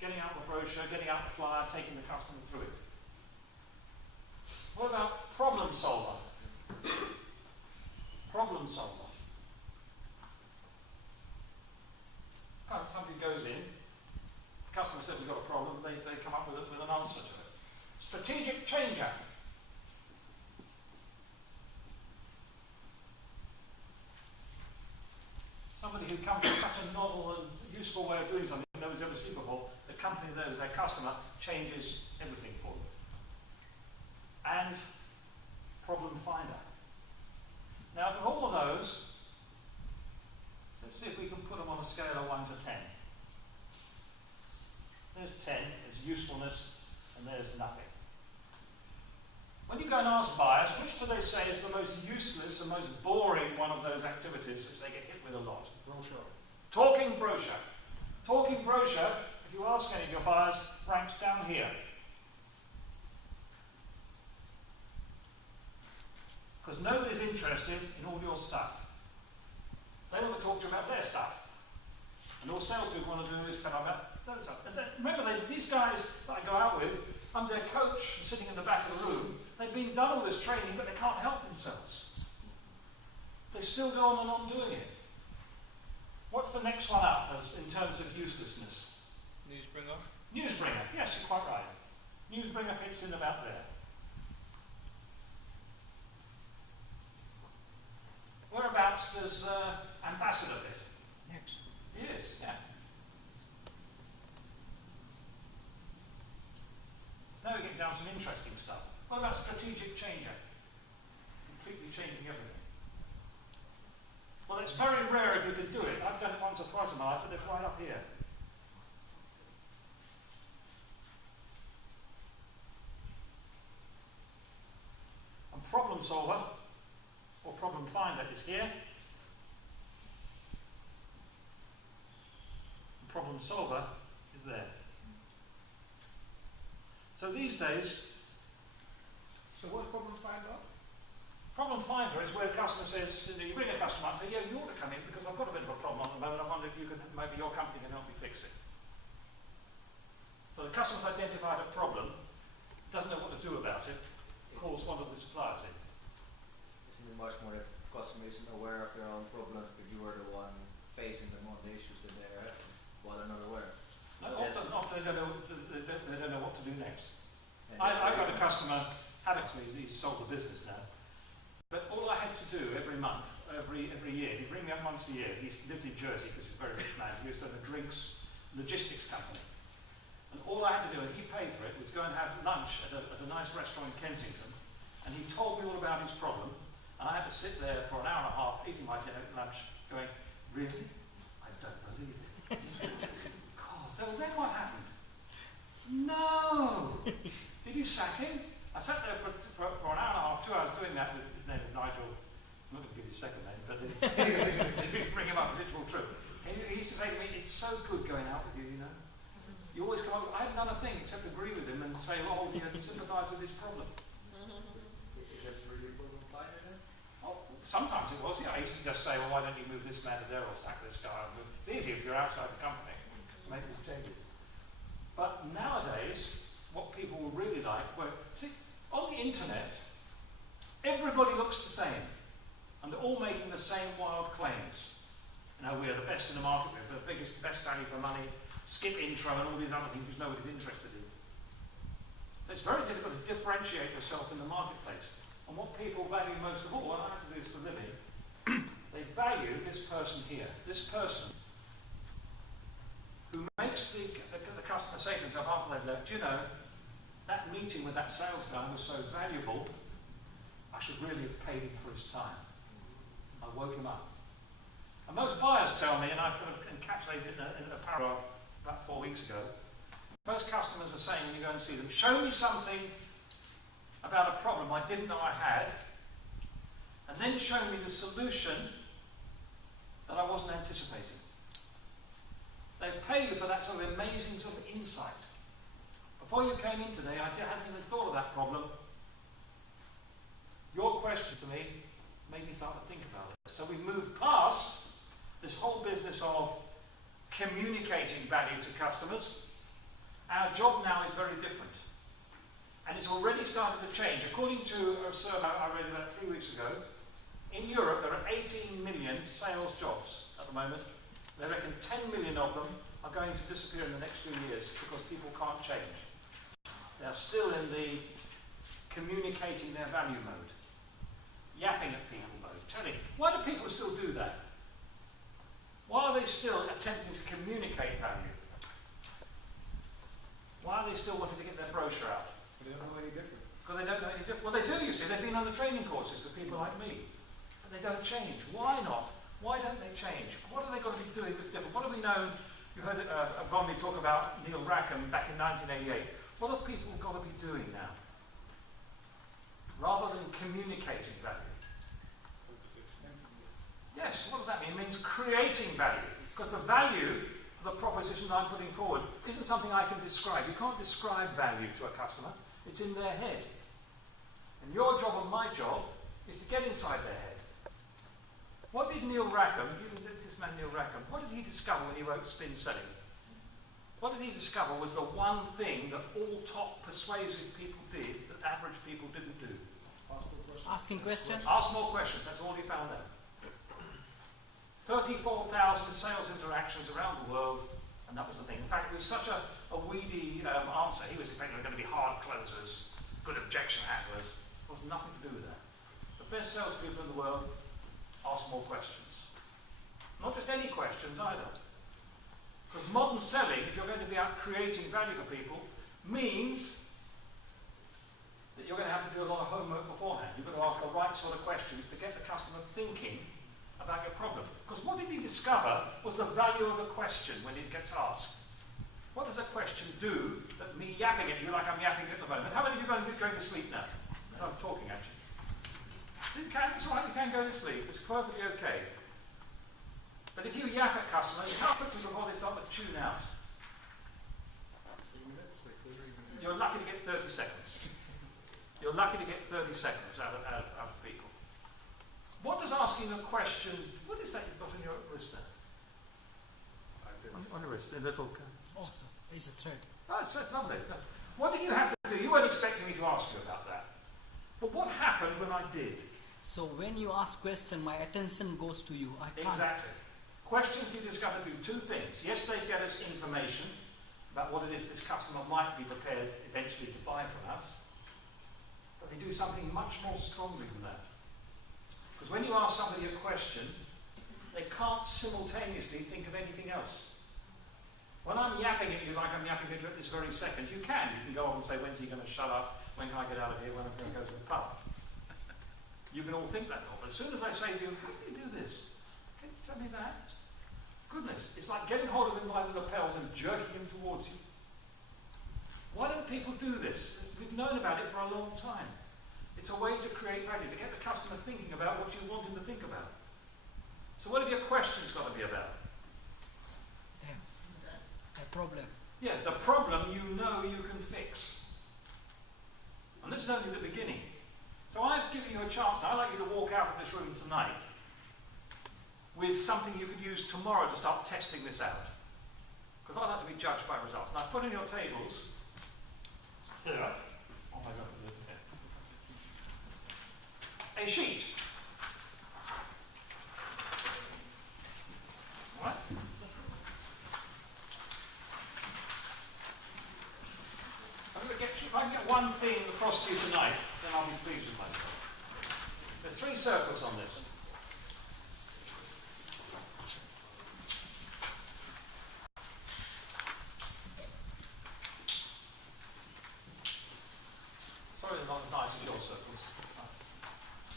getting out the brochure, getting out the flyer, taking the customer through it. What about problem solver? Problem solver. Somebody goes in, the customer says we've got a problem, they come up with an answer to it. Strategic changer. Somebody who comes with such a novel and useful way of doing something nobody's ever seen before, the company knows their customer changes everything for them. And problem finder. Now, of all of those, let's see if we can put them on a scale of 1 to 10. There's 10, there's usefulness, and there's nothing. When you go and ask buyers, which do they say is the most useless and most boring one of those activities which they get hit with a lot? Brochure. Talking brochure. Talking brochure, if you ask any of your buyers, ranks down here. Because nobody's interested in all your stuff. They want to talk to you about their stuff. And all salespeople want to do is tell them about their stuff. Remember, these guys that I go out with, I'm their coach sitting in the back of the room. They've done all this training, but they can't help themselves. They still go on and on doing it. What's the next one up in terms of uselessness? Newsbringer. Newsbringer, yes, you're quite right. Newsbringer fits in about there. Whereabouts does ambassador fit? Next. He is, yeah. Now we get down to some interesting stuff. What about strategic changer? Completely changing everything. Well, it's very rare if you can do it. I've done it once or twice in my life, but it's right up here. And problem solver, or problem finder, is here. And problem solver is there. So these days, So what's problem finder? problem finder is where a customer says, you ring a customer up and say, yeah, you ought to come in because I've got a bit of a problem at the moment. I wonder if maybe your company can help me fix it. So the customer's identified a problem, doesn't know what to do about it, calls one of the suppliers in. Isn't it much more that the customer isn't aware of their own problems, but you are the one facing them on the issues that they have, while they're not aware? No, often they don't know what to do next. customer had actually, he's sold the business now. But all I had to do every month, every year, he'd bring me up once a year. He lived in Jersey because he's a very rich man. He used to own a drinks logistics company. And all I had to do, and he paid for it, was go and have lunch at a nice restaurant in Kensington. And he told me all about his problem. And I had to sit there for an hour and a half eating my lunch going, really? I don't believe it. God, so then what happened? No! Did you sack him? I sat there for an hour and a half, 2 hours doing that with his name is Nigel. I'm not going to give you his second name, but bring him up, is it all true? He used to say to me, it's so good going out with you, you know. You always come up, I hadn't done a thing except agree with him and say, oh, you know, sympathise with his problem. Is that really a problem finding it? Oh, sometimes it was, yeah. I used to just say, well, why don't you move this man to there or sack this guy? It's easy if you're outside the company, make these changes. But nowadays, what people will really like, well, see, on the internet, everybody looks the same. And they're all making the same wild claims. You know, we are the best in the market, we're the biggest, best value for money, skip intro and all these other things which nobody's interested in. So it's very difficult to differentiate yourself in the marketplace. And what people value most of all, and I have to do this for a living, they value this person here, this person who makes the customer say to himself after they've left, you know, that meeting with that sales guy was so valuable, I should really have paid him for his time. I woke him up. And most buyers tell me, and I kind of encapsulated it in a paragraph about 4 weeks ago, most customers are saying when you go and see them, show me something about a problem I didn't know I had, and then show me the solution that I wasn't anticipating. They pay you for that sort of amazing sort of insight. Before you came in today, I hadn't even thought of that problem. Your question to me made me start to think about it. So we moved past this whole business of communicating value to customers. Our job now is very different. And it's already started to change. According to a survey I read about 3 weeks ago, in Europe there are 18 million sales jobs at the moment. They reckon 10 million of them are going to disappear in the next few years because people can't change. They're still in the communicating their value mode. Yapping at people mode. Telling. Why do people still do that? Why are they still attempting to communicate value? Why are they still wanting to get their brochure out? They don't know any different. Because they don't know any different. Well, they do, you see. They've been on the training courses for people like me. But they don't change. Why not? Why don't they change? What have they got to be doing that's different? What have we known? You heard Vonley talk about Neil Rackham back in 1988. What have people got to be doing now? Rather than communicating value. Yes, what does that mean? It means creating value. Because the value for the proposition I'm putting forward isn't something I can describe. You can't describe value to a customer. It's in their head. And your job and my job is to get inside their head. What did Neil Rackham, this man Neil Rackham, what did he discover when he wrote Spin Selling? What did he discover was the one thing that all top persuasive people did that average people didn't do? Asking questions. Ask more questions, that's all he found out. 34,000 sales interactions around the world, and that was the thing. In fact, it was such a weedy answer. He was effectively going to be hard closers, good objection handlers. There was nothing to do with that. The best salespeople in the world ask more questions. Not just any questions either. Because modern selling, if you're going to be out creating value for people, means that you're going to have to do a lot of homework beforehand. You've got to ask the right sort of questions to get the customer thinking about your problem. Because what did he discover was the value of a question when it gets asked. What does a question do that me yapping at you like I'm yapping at the moment? How many of you are going to sleep now? I'm talking actually. It's all right, you can go to sleep. It's perfectly okay. But if you yap at customers, how quickly before they start to tune out? 3 minutes, You're lucky to get 30 seconds. You're lucky to get 30 seconds out of people. What does asking a question, what is that you've got on your wrist there? On your wrist, a little... Oh, sir, it's a thread. Oh, it's lovely. What did you have to do? You weren't expecting me to ask you about that. But what happened when I did? So when you ask question, my attention goes to you. I can't. Exactly. Questions he discovered do two things. Yes, they get us information about what it is this customer might be prepared eventually to buy from us. but they do something much more strongly than that. Because when you ask somebody a question, they can't simultaneously think of anything else. When I'm yapping at you like I'm yapping at you at this very second, you can go on and say, when's he going to shut up? When can I get out of here? When am I going to go to the pub? You can all think that, but as soon as I say to you, how do you do this? Can you tell me that? Goodness, it's like getting hold of him by the lapels and jerking him towards you. Why don't people do this? We've known about it for a long time. It's a way to create value, to get the customer thinking about what you want him to think about. So what have your questions got to be about? The problem. Yes, the problem you know you can fix. And this is only the beginning. So I've given you a chance. I'd like you to walk out of this room tonight with something you could use tomorrow to start testing this out. Because I like to be judged by results. Now put on your tables here. Oh my God. A sheet. All right? If I can get one thing across to you tonight, then I'll be pleased with myself. There's 3 circles on this. Sorry, they're not as nice as your circles.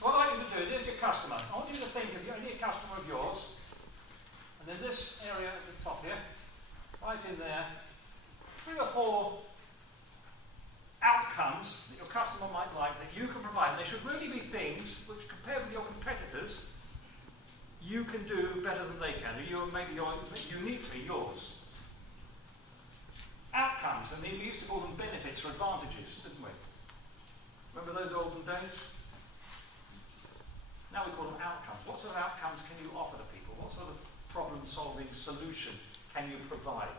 What I'd like you to do, there's your customer. I want you to think of any customer of yours, and then this area at the top here, right in there, 3 or 4 outcomes that your customer might like that you can provide. And they should really be things which, compared with your competitors, you can do better than they can. Maybe you're uniquely yours. Outcomes, and we used to call them benefits or advantages, didn't we? Remember those olden days? Now we call them outcomes. What sort of outcomes can you offer to people? What sort of problem-solving solution can you provide?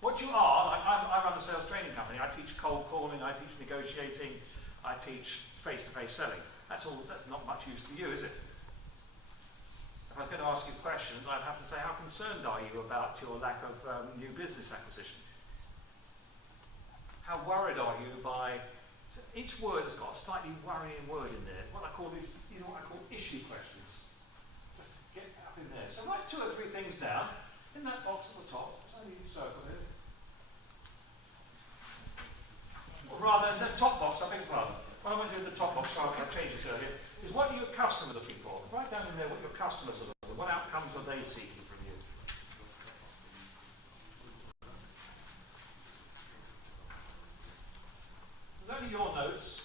What you are, I run a sales training company. I teach cold calling, I teach negotiating, I teach face-to-face selling. That's not much use to you, is it? If I was going to ask you questions, I'd have to say, how concerned are you about your lack of new business acquisition? How worried are you by... So each word has got a slightly worrying word in there. What I call these what I call issue questions. Just get up in there. So write 2 or 3 things down in that box at the top. There's only a circle here. Or rather, in the top box, I beg your pardon. What I want to do in the top box, so I'll change it earlier, is what are your customers looking for? Write down in there what your customers are looking for. What outcomes are they seeking from you? There's only your notes.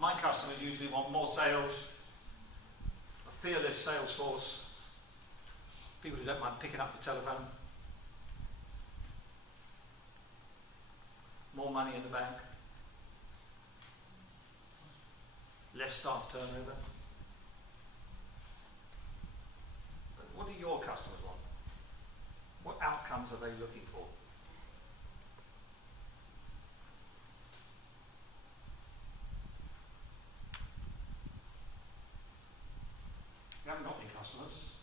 My customers usually want more sales, a fearless sales force, people who don't mind picking up the telephone, more money in the bank, less staff turnover. But what do your customers want? What outcomes are they looking for? You haven't got any customers.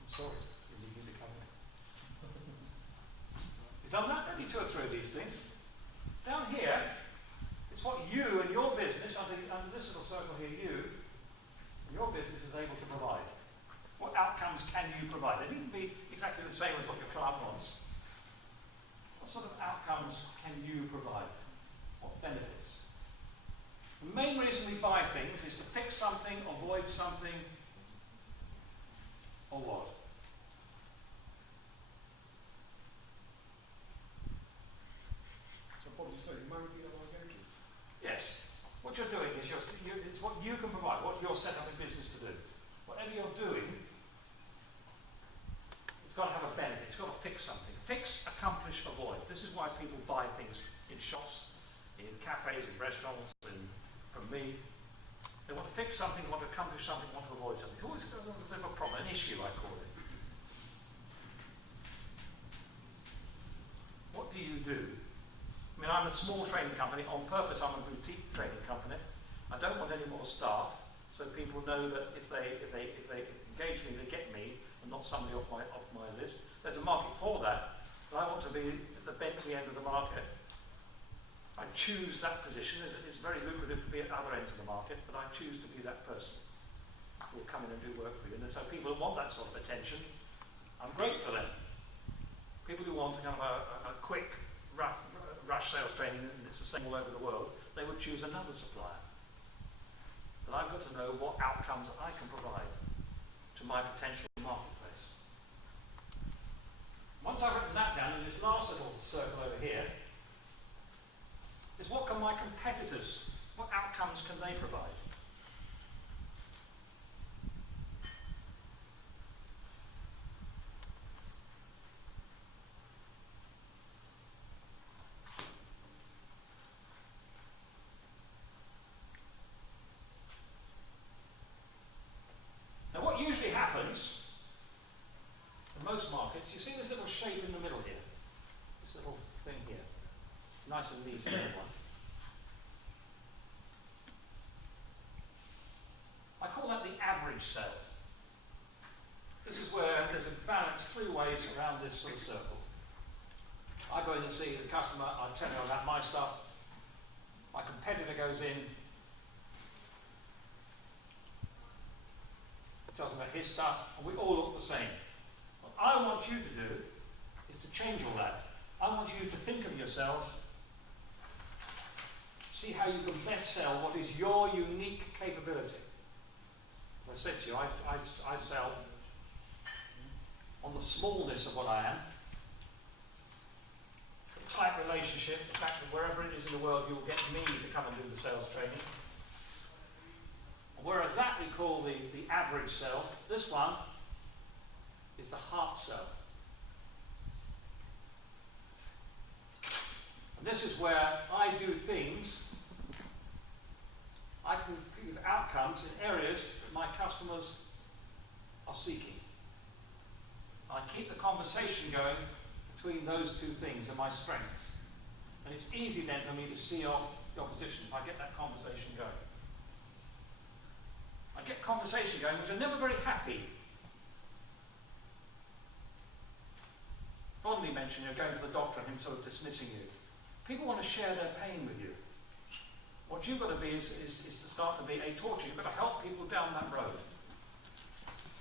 I'm sorry. You need to come in. You've done that? Only 2 or 3 of these things. Down here, it's what you and your business, under this little circle here, you and your business is able to provide. What outcomes can you provide? They needn't be exactly the same as what your client wants. What sort of outcomes can you provide? What benefits? The main reason we buy things is to fix something, avoid something, or what? So what would you say? You might repeat that one again, please? Yes. What you're doing is it's what you can provide, what you're set up in business to do. Whatever you're doing, it's got to have a benefit. It's got to fix something. Fix, accomplish, avoid. This is why people buy things in shops, in cafes, in restaurants, and from me. They want to fix something, want to accomplish something, want to avoid something. It's always a bit of a problem, an issue, I call it. What do you do? I mean, I'm a small training company. On purpose, I'm a boutique training company. I don't want any more staff, so people know that if they engage me, they get me, and not somebody off my list. There's a market for that, but I want to be at the Bentley end of the market. choose that position. It's very lucrative to be at other ends of the market, but I choose to be that person who will come in and do work for you. And so people who want that sort of attention, I'm great for them. People who want kind of a quick, rush sales training, and it's the same all over the world, they would choose another supplier. But I've got to know what outcomes I can provide to my potential marketplace. Once I've written that down, in this last little circle over here, is what can my competitors, what outcomes can they provide? Now what usually happens in most markets, you see this little shape in the middle here, this little thing here. Nice and neat one. I call that the average sale. This is where there's a balance 3 ways around this sort of circle. I go in and see the customer, I tell him about my stuff, my competitor goes in, tells him about his stuff, and we all look the same. What I want you to do is to change all that. I want you to think of yourselves, see how you can best sell what is your unique capability. As I said to you, I sell on the smallness of what I am, the tight relationship, the fact that wherever it is in the world you will get me to come and do the sales training. Whereas that we call the average sell, this one is the heart sell. And this is where I do things, I can give outcomes in areas that my customers are seeking. I keep the conversation going between those two things and my strengths. And it's easy then for me to see off the opposition if I get that conversation going. I get conversation going which are never very happy. Vonley mentioned going to the doctor and him sort of dismissing you. People want to share their pain with you. What you've got to be is to start to be a torture. You've got to help people down that road.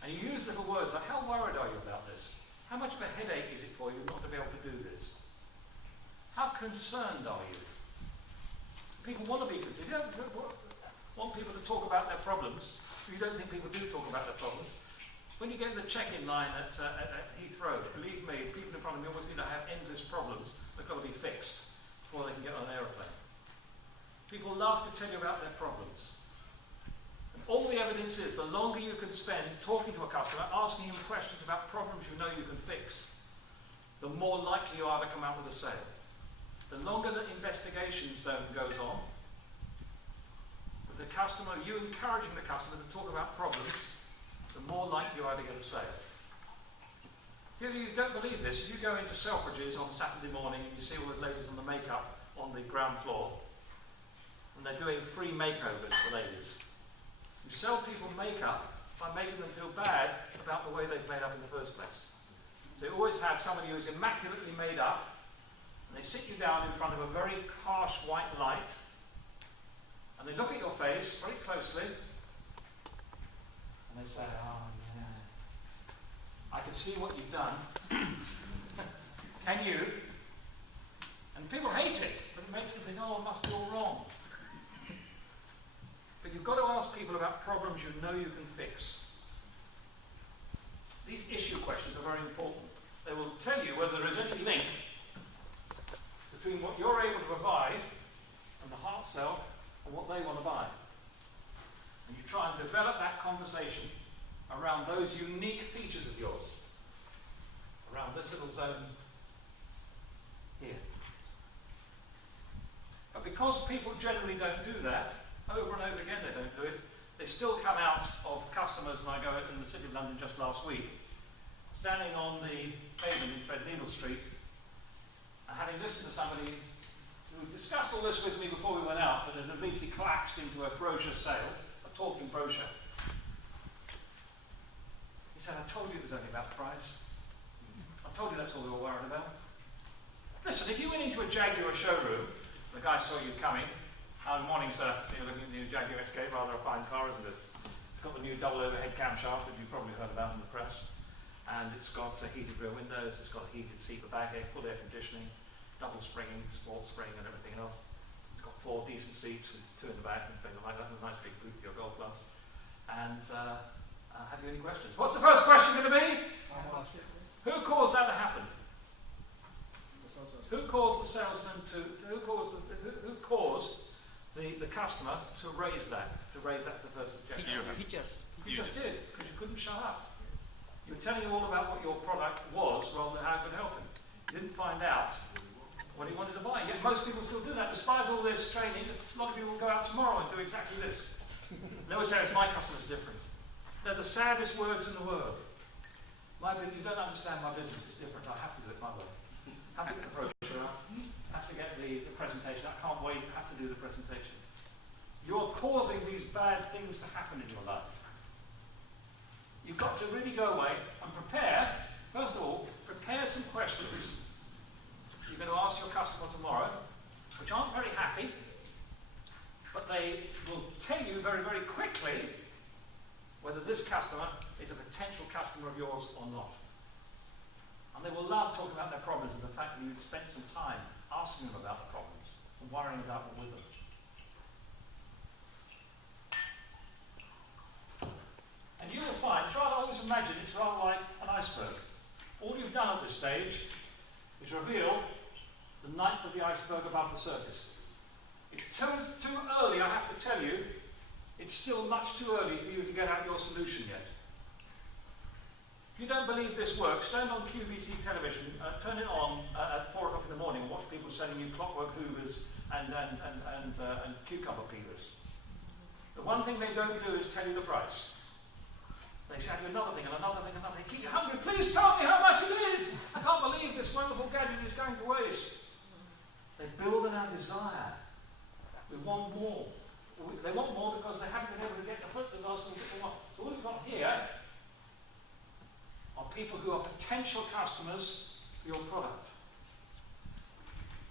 And you use little words like, how worried are you about this? How much of a headache is it for you not to be able to do this? How concerned are you? People want to be concerned. You don't want people to talk about their problems. You don't think people do talk about their problems. When you get in the check-in line at Heathrow, believe me, people in front of me always seem to have endless problems that have got to be fixed before they can get on an aeroplane. People love to tell you about their problems. And all the evidence is the longer you can spend talking to a customer, asking him questions about problems you know you can fix, the more likely you are to come out with a sale. The longer the investigation zone goes on, with the customer, you encouraging the customer to talk about problems, the more likely you are to get a sale. If you don't believe this, if you go into Selfridges on Saturday morning and you see all the ladies on the makeup on the ground floor, and they're doing free makeovers for ladies. You sell people makeup by making them feel bad about the way they've made up in the first place. So you always have somebody who's immaculately made up, and they sit you down in front of a very harsh white light, and they look at your face very closely, and they say, oh yeah, I can see what you've done. Can you? And people hate it, but it makes them think, oh, it must be all wrong. But you've got to ask people about problems you know you can fix. These issue questions are very important. They will tell you whether there is any link between what you're able to provide and the heart sell and what they want to buy. And you try and develop that conversation around those unique features of yours, around this little zone here. But because people generally don't do that, over and over again they don't do it, they still come out of customers, and I go in the City of London just last week, standing on the pavement in Threadneedle Street, and having listened to somebody who discussed all this with me before we went out, but had immediately collapsed into a brochure sale, a talking brochure. He said, I told you it was only about price. I told you that's all we were worried about. Listen, if you went into a Jaguar showroom, The guy saw you coming. Morning, sir. See you looking at the new Jaguar Escape, rather a fine car, isn't it? It's got the new double overhead camshaft that you've probably heard about in the press. And it's got heated rear windows, it's got heated seat for back air, full air conditioning, double springing, sports spring and everything else. It's got 4 decent seats with 2 in the back and things like that. There's a nice big boot for your Golf Plus. And have you any questions? What's the first question going to be? Who caused that to happen? Who caused the salesman who caused the customer to raise that as the first objection? You just did, because you couldn't shut up. You were telling you all about what your product was rather than how it could help him. You didn't find out what he wanted to buy. Yet most people still do that. Despite all this training, a lot of people will go out tomorrow and do exactly this. They always say, it's my customer's different. They're the saddest words in the world. You don't understand my business is different. I have to do it my way. I have to get the brochure out. I have to get the presentation. I can't wait. I have to do the presentation. You're causing these bad things to happen in your life. You've got to really go away and prepare, first of all, prepare some questions you're going to ask your customer tomorrow, which aren't very happy, but they will tell you very, very quickly whether this customer is a potential customer of yours or not. And they will love talking about their problems and the fact that you've spent some time asking them about the problems and worrying about them with them. And you will find, try to always imagine it's rather like an iceberg. All you've done at this stage is reveal the ninth of the iceberg above the surface. It's too early, I have to tell you, it's still much too early for you to get out your solution yet. If you don't believe this works, stand on QVC television, turn it on at 4 o'clock in the morning and watch people selling you clockwork hoovers and cucumber peelers. The one thing they don't do is tell you the price. They say another thing and another thing and another thing. Keep you hungry. Please tell me how much it is. I can't believe this wonderful gadget is going to waste. They build on our desire. We want more. They want more because they haven't been able to get the foot that last thing they want. So what we've got here are people who are potential customers for your product.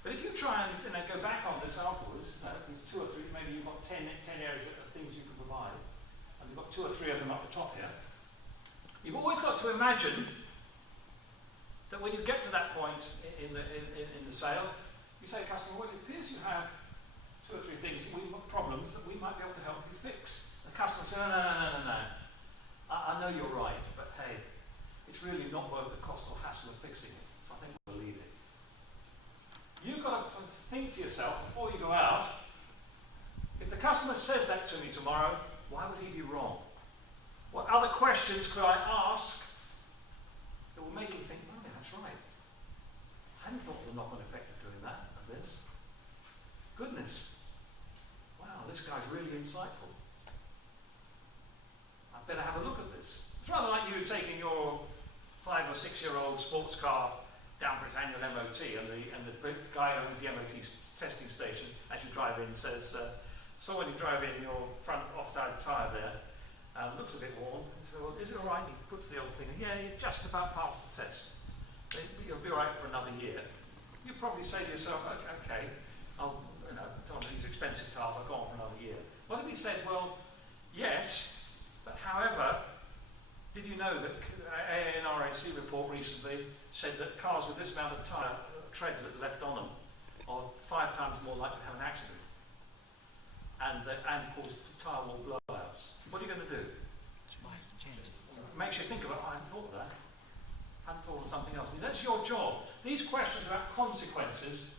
But if you try and go back on this afterwards, these 2 or 3, maybe you've got 10 areas of things you can provide, and you've got 2 or 3 of them up the top here. You've always got to imagine that when you get to that point in the sale, you say to the customer, well, it appears you have 2 or 3 things, problems that we might be able to help you fix. The customer says, no. I know you're right, but hey, it's really not worth the cost or hassle of fixing it, so I think we'll leave it. You've got to think to yourself before you go out, if the customer says that to me tomorrow, why would he be wrong? What other questions could I ask that will make him think, oh, yeah, that's right. I hadn't thought of the knock-on effect of doing that and this. Goodness. Wow, this guy's really insightful. I'd better have a look at this. It's rather like you taking your 5 or 6-year-old sports car down for its annual MOT and the guy who owns the MOT testing station, as you drive in, says, so when you drive in, your front offside tyre there looks a bit worn. So, well, is it all right? He puts the old thing in. Yeah, you just about passed the test. You'll be all right for another year. You probably say to yourself, okay, don't want to use expensive tyres, I'll go on for another year. What if he said, well, yes, but however, did you know that an RAC report recently said that cars with this amount of tyre tread that left on them are 5 times more likely to have an accident and cause tyre wall blowouts. What are you going to do? It makes you think about, I hadn't thought of that. I hadn't thought of something else. And that's your job. These questions about consequences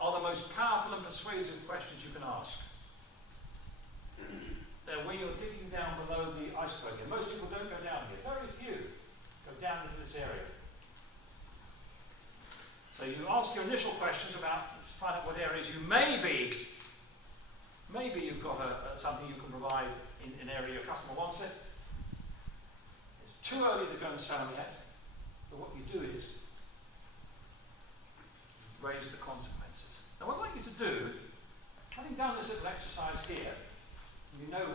are the most powerful and persuasive questions you can ask. They're where you're digging down below the iceberg. And most people don't go down here. Very few go down into this area. So you ask your initial questions about, find out what areas you maybe you've got something you can provide in an area your customer wants it. It's too early to go and sell them yet. So what you do is raise the consequences. Now what I'd like you to do, having done this little exercise here, you know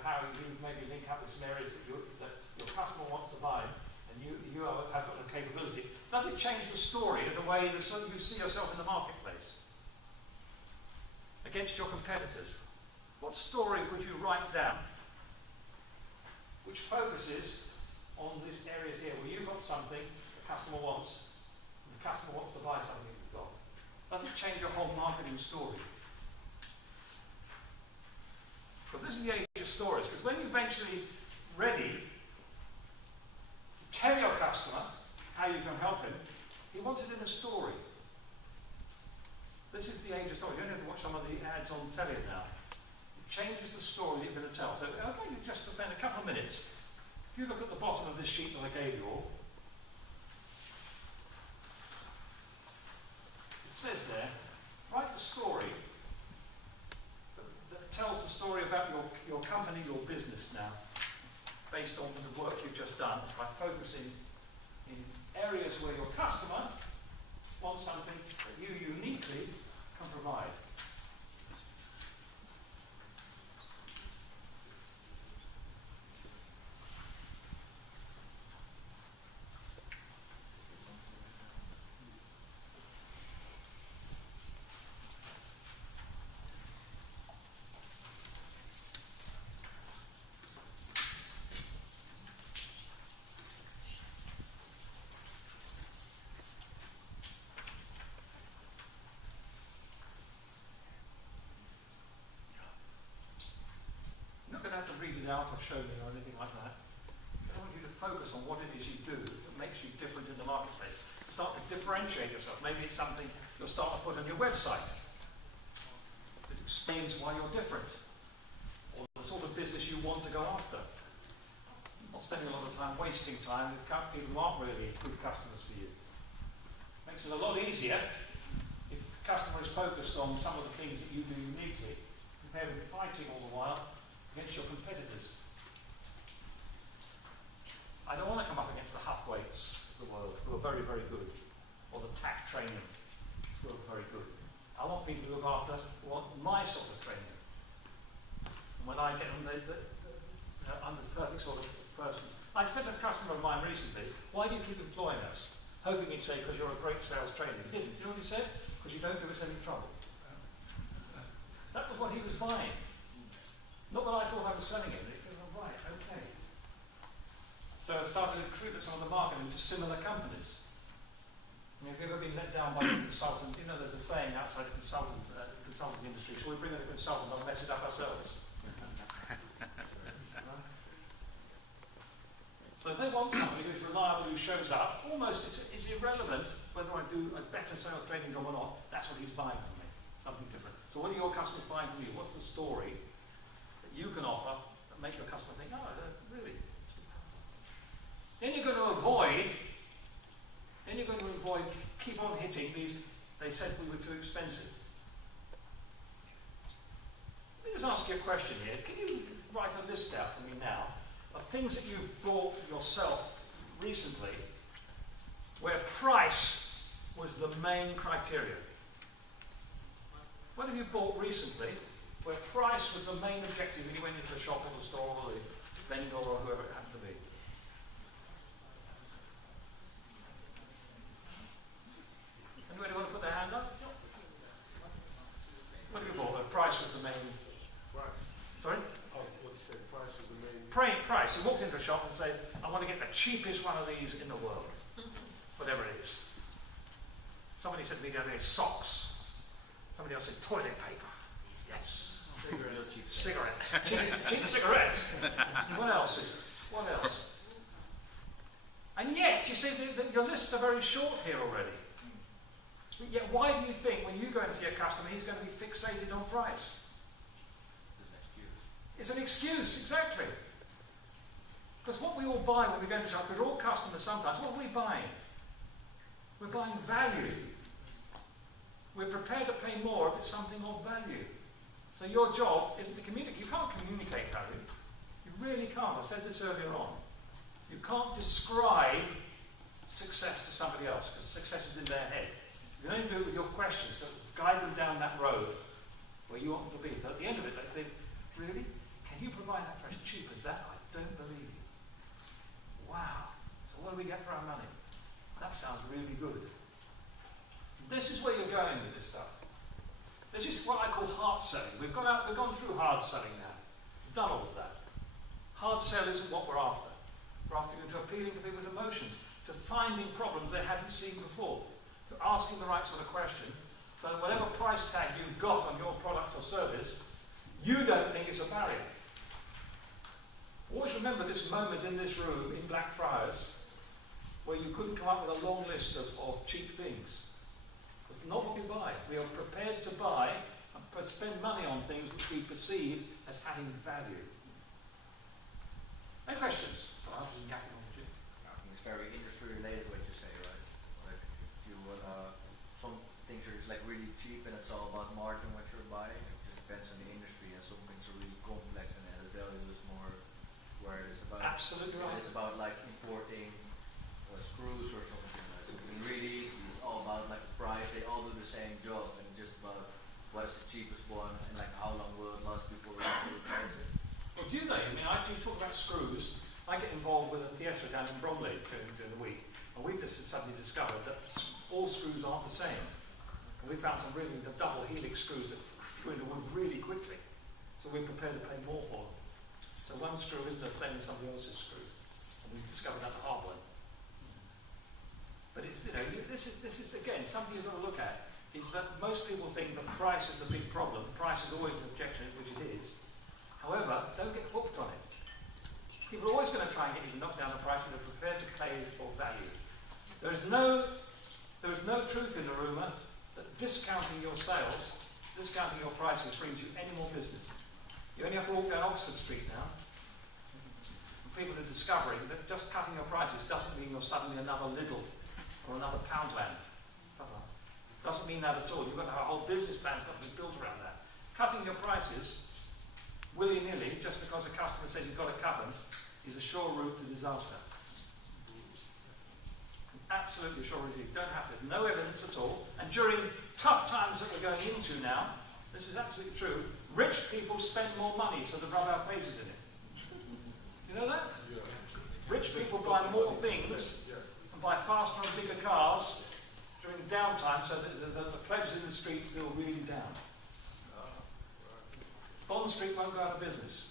how you maybe link up with some areas that your customer wants to buy, and you have got the capability. Does it change the story of the way that you see yourself in the marketplace? against your competitors, what story would you write down which focuses on these areas here where you've got something the customer wants, and the customer wants to buy something you've got? Does it change your whole marketing story? Because this is the age of stories. Because when you're eventually ready to tell your customer how you can help him, he wants it in a story. This is the age of story. You don't have to watch some of the ads on telly now. It changes the story that you're going to tell. So I'd like you just to spend a couple of minutes. If you look at the bottom of this sheet that I gave you all, it says there, write the story that tells the story about your company, your business now, based on the work you've just done, by focusing in areas where your customer wants something that you uniquely can provide. Have to read it out or show me or anything like that. I want you to focus on what it is you do that makes you different in the marketplace. Start to differentiate yourself. Maybe it's something you'll start to put on your website that explains why you're different, or the sort of business you want to go after. Not spending a lot of time wasting time with people who aren't really good customers for you. Makes it a lot easier if the customer is focused on some of the things that you do uniquely, compared with fighting all the while against your competitors. I don't want to come up against the Huthwaites of the world, who are very, very good, or the TAC trainers, who are very good. I want people to look after who want my sort of training. And when I get them, I'm the perfect sort of person. I said to a customer of mine recently, why do you keep employing us? Hoping he'd say, because you're a great sales trainer. He didn't. Do you know what he said? Because you don't do us any trouble. That was what he was buying. Not that I thought I was selling it, but it goes, oh, right, okay. So I started to recruit some of the marketing to similar companies. Have you ever been let down by a consultant? You know, there's a saying outside the consulting industry, so we bring in a consultant and mess it up ourselves. So if they want somebody who's reliable, who shows up, almost it's irrelevant whether I do a better sales training job or not, that's what he's buying from me, something different. So what are your customers buying from you? What's the story you can offer that make your customer think, oh, really? Then you're going to avoid, keep on hitting these, they said we were too expensive. Let me just ask you a question here. Can you write a list out for me now of things that you've bought yourself recently where price was the main criteria? What have you bought recently where price was the main objective when you went into the shop or the store or the vendor or whoever it happened to be? Anybody want to put their hand up? What have you bought where price was the main? Price. Sorry? Oh, what you said, price was the main. Price. You walked into a shop and said, I want to get the cheapest one of these in the world. Whatever it is. Somebody said to me the other day, socks. Somebody else said toilet paper. Yes. Cigarettes. Cheap cigarettes. What else is it? What else? And yet, you see, your lists are very short here already. But yet, why do you think when you go and see a customer, he's going to be fixated on price? It's an excuse, exactly. Because what we all buy when we go to shop, we're all customers sometimes, what are we buying? We're buying value. We're prepared to pay more if it's something of value. So your job isn't to communicate. You can't communicate value. You really can't. I said this earlier on. You can't describe success to somebody else because success is in their head. You can only do it with your questions, so guide them down that road where you want them to be. So at the end of it, they think, really? Can you provide that for as cheap as that? I don't believe you. Wow. So what do we get for our money? That sounds really good. This is where you're going with this stuff. This is what I call hard selling. We've gone through hard selling now. We've done all of that. Hard sell isn't what we're after. We're after to appealing to people's emotions, to finding problems they hadn't seen before, to asking the right sort of question, so that whatever price tag you've got on your product or service, you don't think it's a barrier. Always remember this moment in this room in Blackfriars where you couldn't come up with a long list of cheap things. It's not what we buy. We are prepared to buy and spend money on things which we perceive as having value. Any questions? Sorry, I was just yakking on the gym. I think it's very industry related what you say, right? Like if you some things are just like really cheap and it's all about margin what you're buying. It just depends on the industry, and some things are really complex and added value is more where it's about. Absolutely right. It's about like importing screws or something. Like something really easy. It's all about like the price. They all do the same job, and just about what is the cheapest one and like how long will it last before we replace it. Well, do they? I mean, I do talk about screws. I get involved with a theatre down in Bromley during the week, and we've just suddenly discovered that all screws aren't the same. And we found some really the double helix screws that screw into wood really quickly, so we're prepared to pay more for them. So one screw isn't the same as somebody else's screw, and we've discovered that the hard way. But it's, you know, this is again something you've got to look at. Is that most people think the price is the big problem. The price is always an objection, which it is. However, don't get hooked on it. People are always going to try and get you to knock down the price, and they're prepared to pay for value. There is no truth in the rumour that discounting your sales, discounting your prices brings you any more business. You only have to walk down Oxford Street now, and people are discovering that just cutting your prices doesn't mean you're suddenly another Lidl or another Poundland. Doesn't mean that at all. You've got to have a whole business plan that's got to be built around that. Cutting your prices willy-nilly, just because a customer said you've got to cut them, is a sure route to disaster. Absolutely sure route. You don't have to. There's no evidence at all. And during tough times that we're going into now, this is absolutely true, rich people spend more money so they rub our faces in it. You know that? Yeah. Rich people buy more things and buy faster and bigger cars during downtime so that the plebs in the street feel really down. Bond Street won't go out of business.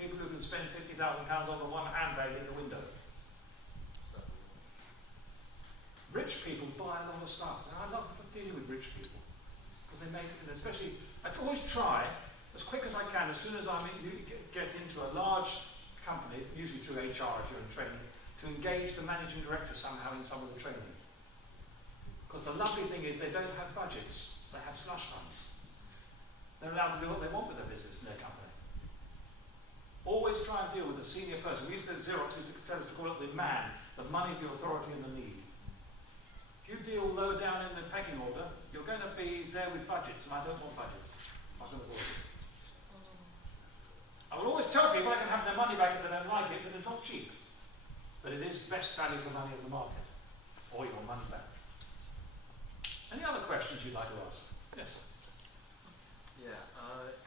People who can spend £50,000 on the one handbag in the window. Rich people buy a lot of stuff. And I love dealing with rich people. Because they make it, especially, I always try, as quick as I can, as soon as I get into a large company, usually through HR if you're in training, to engage the managing director somehow in some of the training. Because the lovely thing is they don't have budgets. They have slush funds. They're allowed to do what they want with their business and their company. Always try and deal with the senior person. We used to Xerox used to tell us to call it the man, the money, the authority and the need. If you deal low down in the pecking order, you're going to be there with budgets, and I don't want budgets. I can avoid it. I will always tell people I can have their money back if they don't like it, but it's not cheap. But it is best value for money in the market, or your money back. Any other questions you'd like to ask? Yes, sir. Yeah,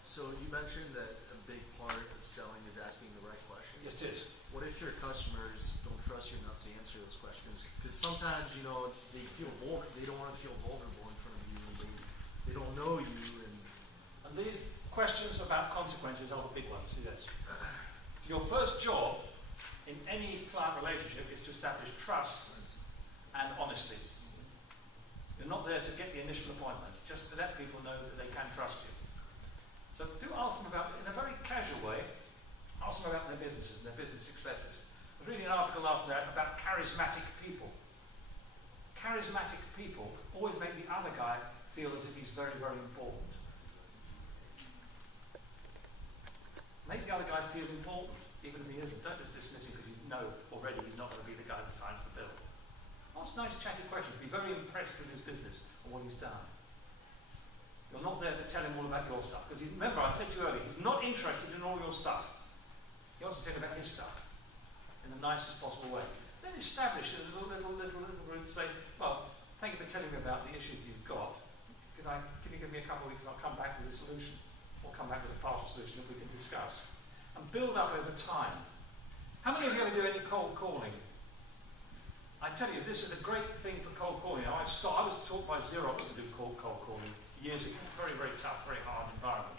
so you mentioned that a big part of selling is asking the right questions. Yes, it is. What if your customers don't trust you enough to answer those questions? Because sometimes, you know, they feel they don't want to feel vulnerable in front of you, and they don't know you. And these questions about consequences are the big ones, yes. Your first job in any client relationship is to establish trust and honesty. You're not there to get the initial appointment, just to let people know that they can trust you. So do ask them about, in a very casual way, ask them about their businesses and their business successes. I was reading an article last night about charismatic people. Charismatic people always make the other guy feel as if he's very, very important. Make the other guy feel important, even if he isn't. Don't just dismiss him because you know already he's not going to be the guy that signs the bill. Ask nice chatty questions. Be very impressed with his business and what he's done. You're not there to tell him all about your stuff. Because remember, I said to you earlier, he's not interested in all your stuff. He wants to tell you about his stuff in the nicest possible way. Then establish a little route to say, well, thank you for telling me about the issues you've got. Can you give me a couple of weeks and I'll come back with a solution? Or come back with a partial solution that we can discuss. And build up over time. How many of you ever do any cold calling? I tell you, this is a great thing for cold calling. I was taught by Xerox to do cold calling years ago. Very, very tough, very hard environment.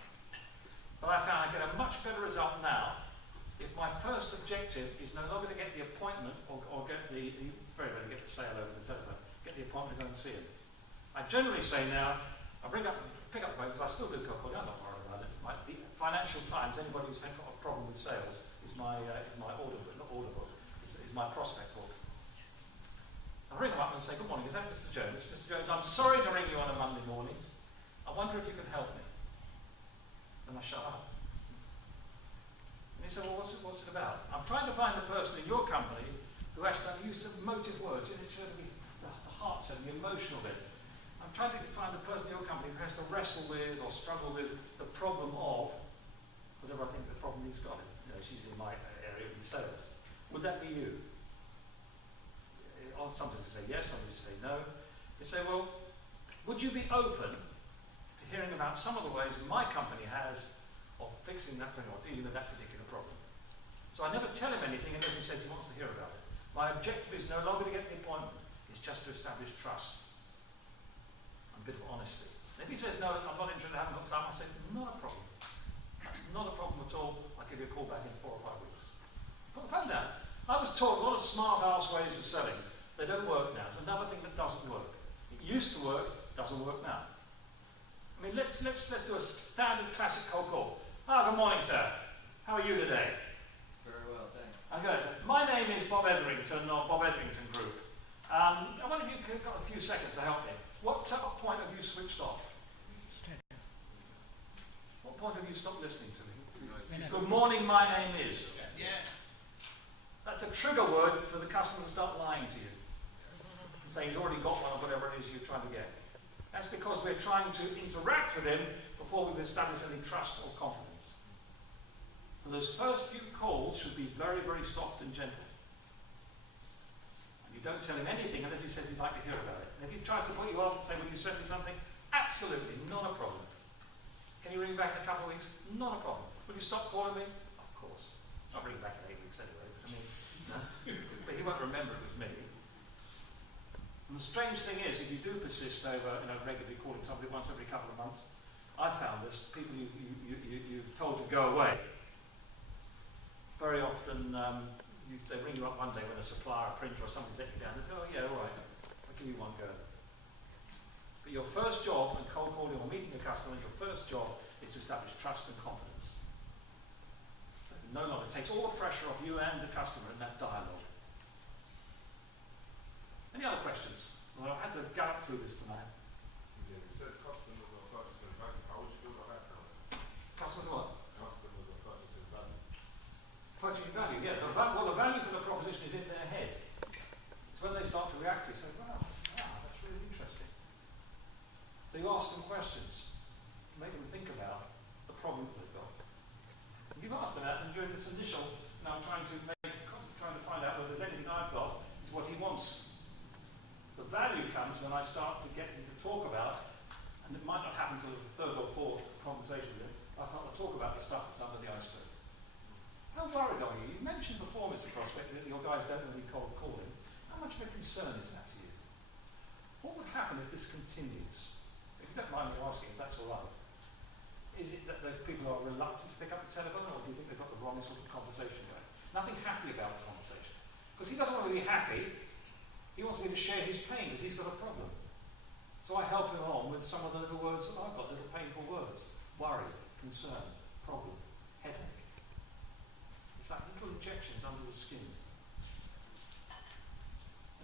But I found I get a much better result now if my first objective is no longer to get the appointment or get the very rarely get the sale over the telephone, get the appointment to go and see him. I generally say now, I pick up the phone because I still do cold calling, I'm not worried about it. The Financial Times, anybody who's got a problem with sales is my order book, not order book, is my prospect book. I ring them up and say, good morning, is that Mr. Jones? Mr. Jones, I'm sorry to ring you on a Monday morning. I wonder if you can help me. And I shut up. And he said, well, what's it about? I'm trying to find the person in your company who has to use some motive words, and it's going to be the heart setting, the emotional bit. I'm trying to find the person in your company who has to wrestle with or struggle with the problem of whatever I think the problem he's got. It's usually my area in sales. Would that be you? Sometimes they say yes, sometimes they say no. They say, well, would you be open to hearing about some of the ways my company has of fixing that thing or dealing with that particular problem? So I never tell him anything unless he says he wants to hear about it. My objective is no longer to get the appointment, it's just to establish trust. A bit of honesty. And if he says, no, I'm not interested, I haven't got time, I say, not a problem. That's not a problem at all. I'll give you a call back in 4 or 5 weeks. Put the phone down. I was taught a lot of smart-ass ways of selling. They don't work now. It's another thing that doesn't work. It used to work, doesn't work now. I mean, let's do a standard classic cold call. Good morning, sir. How are you today? Very well, thanks. I'm good. My name is Bob Etherington, or Bob Etherington Group. I wonder if you've got a few seconds to help me. What point have you switched off? What point have you stopped listening to me? Good morning, my name is. Yeah. That's a trigger word for the customer to start lying to you. Saying he's already got one or whatever it is you're trying to get. That's because we're trying to interact with him before we've established any trust or confidence. So those first few calls should be very, very soft and gentle. And you don't tell him anything unless he says he'd like to hear about it. And if he tries to put you off and say, will you send me something? Absolutely, not a problem. Can you ring back in a couple of weeks? Not a problem. Will you stop calling me? Of course. I'll ring back in 8 weeks anyway. I mean, no. But he won't remember it was me. And the strange thing is, if you do persist over, regularly calling somebody once every couple of months, I found this, people you've told to go away, very often they ring you up one day when a supplier, a printer or somebody's letting you down, they say, oh yeah, all right, I'll give you one go. But your first job when cold calling or meeting a customer, your first job is to establish trust and confidence. So no longer, it takes all the pressure off you and the customer in that dialogue. Any other questions? Well, I've had to gallop through this tonight. Yeah, you said customers are purchasing value. How would you feel about that now? Customers what? Customers are purchasing value. Purchasing value, yeah. The value for the proposition is in their head. It's when they start to react, they say, wow, that's really interesting. So you ask them questions, make them think about the problem that they've got. And you've asked them that, and during this initial, now I'm trying to find out whether there's anything I've got, is what he wants. The value comes when I start to get him to talk about, and it might not happen until the third or fourth conversation with him, I start to talk about the stuff that's under the iceberg. How worried are you? You mentioned before, Mr. Prospect, that your guys don't really cold calling. How much of a concern is that to you? What would happen if this continues? If you don't mind me asking, if that's all right. Is it that the people are reluctant to pick up the telephone, or do you think they've got the wrong sort of conversation going? Nothing happy about the conversation. Because he doesn't want to be happy. He wants me to share his pain because he's got a problem. So I help him on with some of the little words that I've got, little painful words. Worry, concern, problem, headache. It's like little injections under the skin.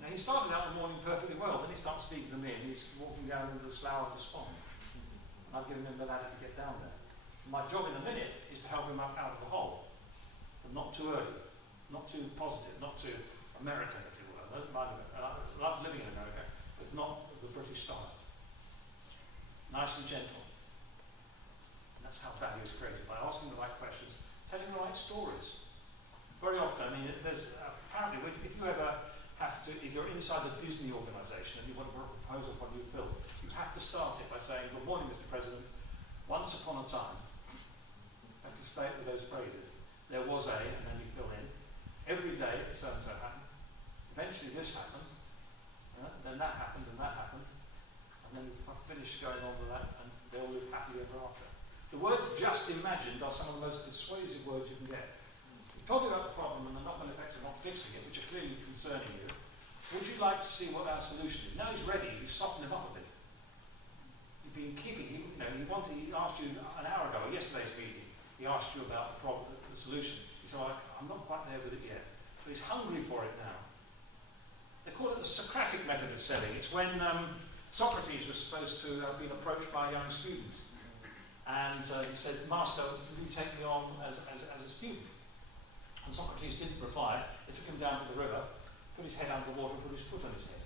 And he started out the morning perfectly well, then he starts speaking to me and he's walking down into the slough of despond. And I've given him the ladder to get down there. And my job in a minute is to help him up out of the hole. But not too early, not too positive, not too American, if you will. I love living in America. It's not the British style. Nice and gentle. And that's how value is created, by asking the right questions, telling the right stories. Very often, there's apparently, if you ever have to, if you're inside a Disney organisation and you want to put a proposal for a new film, you have to start it by saying, good morning, Mr. President. Once upon a time, you have to state with those phrases. There was a, and then you fill in. Every day, so-and-so happened. Eventually this happened, then that happened, and then you finish going on with that, and they'll live happily ever after. The words just imagined are some of the most persuasive words you can get. You're talking about the problem and the knock-on effects of not fixing it, which are clearly concerning you. Would you like to see what our solution is? Now he's ready, you've softened him up a bit. You've been keeping, he asked you an hour ago, or yesterday's meeting, he asked you about the problem, the solution. He said, well, I'm not quite there with it yet. But he's hungry for it now. They call it the Socratic method of selling. It's when Socrates was supposed to have been approached by a young student. And he said, Master, will you take me on as a student? And Socrates didn't reply. They took him down to the river, put his head under the water, and put his foot on his head.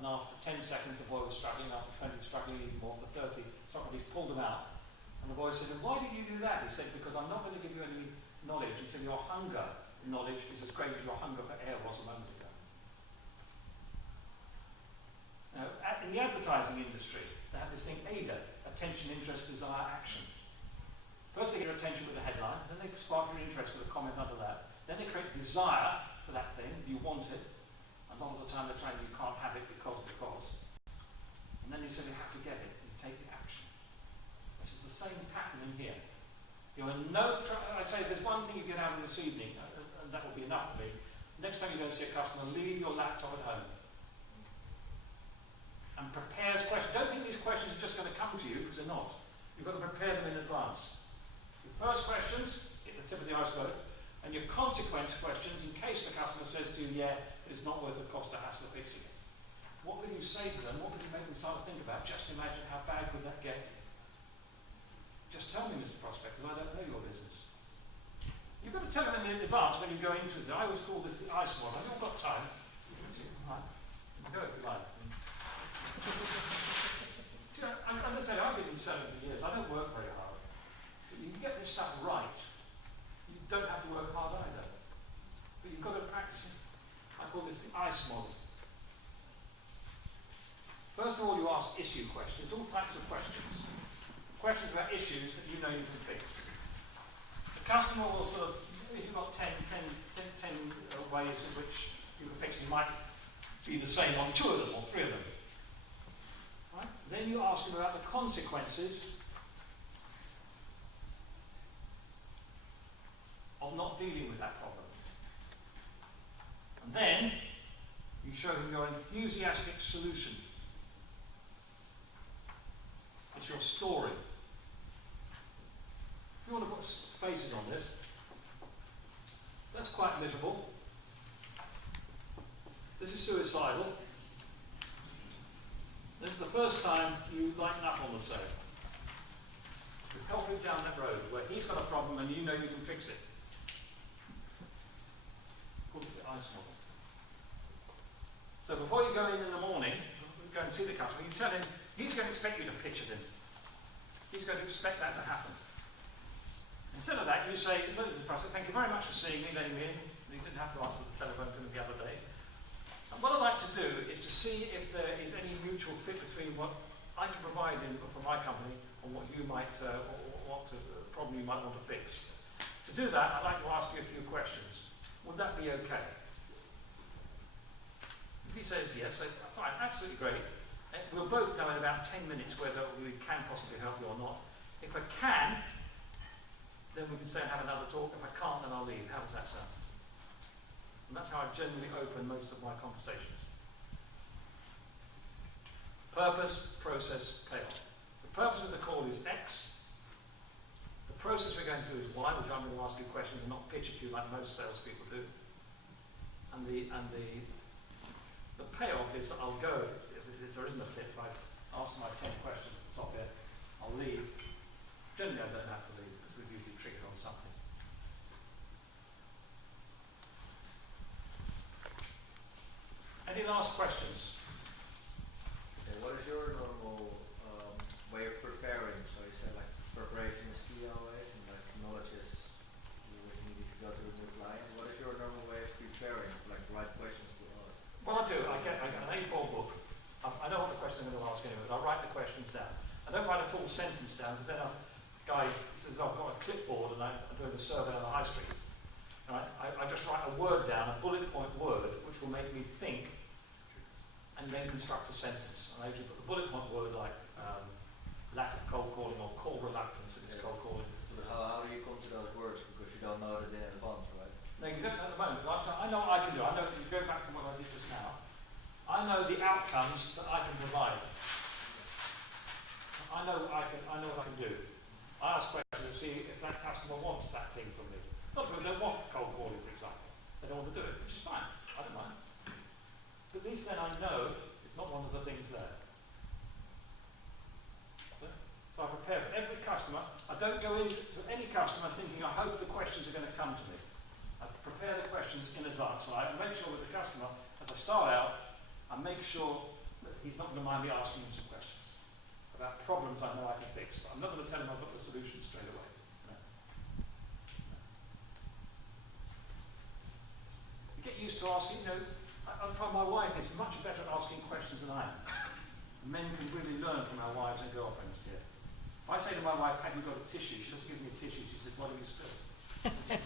And after 10 seconds, the boy was struggling. After 20, struggling even more. For 30, Socrates pulled him out. And the boy said, why did you do that? He said, because I'm not going to give you any knowledge until your hunger knowledge is as great as your hunger for air was a moment ago. Now, in the advertising industry, they have this thing AIDA, attention, interest, desire, action. First they get your attention with a headline, then they spark your interest with a comment under that. Then they create desire for that thing, you want it. And a lot of the time they're telling you can't have it because. And then you say you have to get it, and you take the action. This is the same pattern in here. You're in I'd say if there's one thing you get out of this evening, and that will be enough for me, next time you go and see a customer, leave your laptop at home. And prepare questions. Don't think these questions are just going to come to you, because they're not. You've got to prepare them in advance. Your first questions, get the tip of the iceberg, and your consequence questions, in case the customer says to you, yeah, it's not worth the cost or hassle of fixing it. What will you say to them? What will you make them start to think about? Just imagine how bad could that get. Just tell me, Mr. Prospect, because I don't know your business. You've got to tell them in advance when you go into it. I always call this the ice model. I've not got time. Right. Go if you like. I'm going to tell you, I've been in 70 years. I don't work very hard. But you can get this stuff right. You don't have to work hard either. But you've got to practice it. I call this the ICE model. First of all, you ask issue questions, all types of questions. Questions about issues that you know you can fix. The customer will sort of, if you've got 10 ways in which you can fix it, it might be the same on 2 of them or 3 of them. Right? Then you ask them about the consequences of not dealing with that problem. And then you show them your enthusiastic solution. It's your story. If you want to put faces on this, that's quite miserable. This is suicidal. This is the first time you lighten up on the sale. You've helped him down that road where he's got a problem and you know you can fix it. Called it the ICE model. So before you go in the morning, go and see the customer, you tell him, he's going to expect you to pitch it in. He's going to expect that to happen. Instead of that, you say, thank you very much for seeing me, letting me in. You didn't have to answer the telephone to me the other day. And what I'd like to do is to see if there is any mutual fit between what I can provide for my company and what you might problem you might want to fix. To do that, I'd like to ask you a few questions. Would that be okay? If he says yes, I say, fine, absolutely great. We'll both know in about 10 minutes whether we can possibly help you or not. If I can, then we can stay and have another talk. If I can't, then I'll leave. How does that sound? And that's how I generally open most of my conversations. Purpose, process, payoff. The purpose of the call is X. The process we're going through is Y, which I'm going to ask you questions and not pitch at you like most salespeople do. And the payoff is that I'll go, if there isn't a fit, if I ask my 10 questions at the top here, I'll leave. Generally I don't have to leave because we've usually triggered on something. Any last questions? Okay, what is your normal way of preparing? So you said like preparation is key always, and like knowledge is what you need to go to a new client. What is your normal way of preparing, like right questions to ask? Well, I do. I get an A4 book. I know what the question I'm going to ask anyway, but I write the questions down. I don't write a full sentence down because then guy says I've got a clipboard and I'm doing a survey on the high street. And I just write a word down, a bullet point word, which will make me think and then construct a sentence. And I usually put the bullet point word like lack of cold calling or call reluctance if it's cold calling. So how do you come to those words? Because you don't know that in advance, right? No, you don't at the moment. But I know what I can do. I know, if you go back to what I did just now, I know the outcomes that I can provide. I know what I can do. I ask questions to see if that customer wants that thing from me. Not because they don't want cold calling, for example. They don't want to do it, which is fine. I don't mind. But at least then I know it's not one of the things there. So I prepare for every customer. I don't go into any customer thinking I hope the questions are going to come to me. I prepare the questions in advance. So I make sure with the customer, as I start out, I make sure that he's not going to mind me asking him some questions about problems I know I can fix. But I'm not going to tell him I've got the solution straight away. No. You get used to asking, I find my wife is much better at asking questions than I am. Men can really learn from our wives and girlfriends here. If I say to my wife, have you got a tissue? She doesn't give me a tissue. She says, what have you spilled?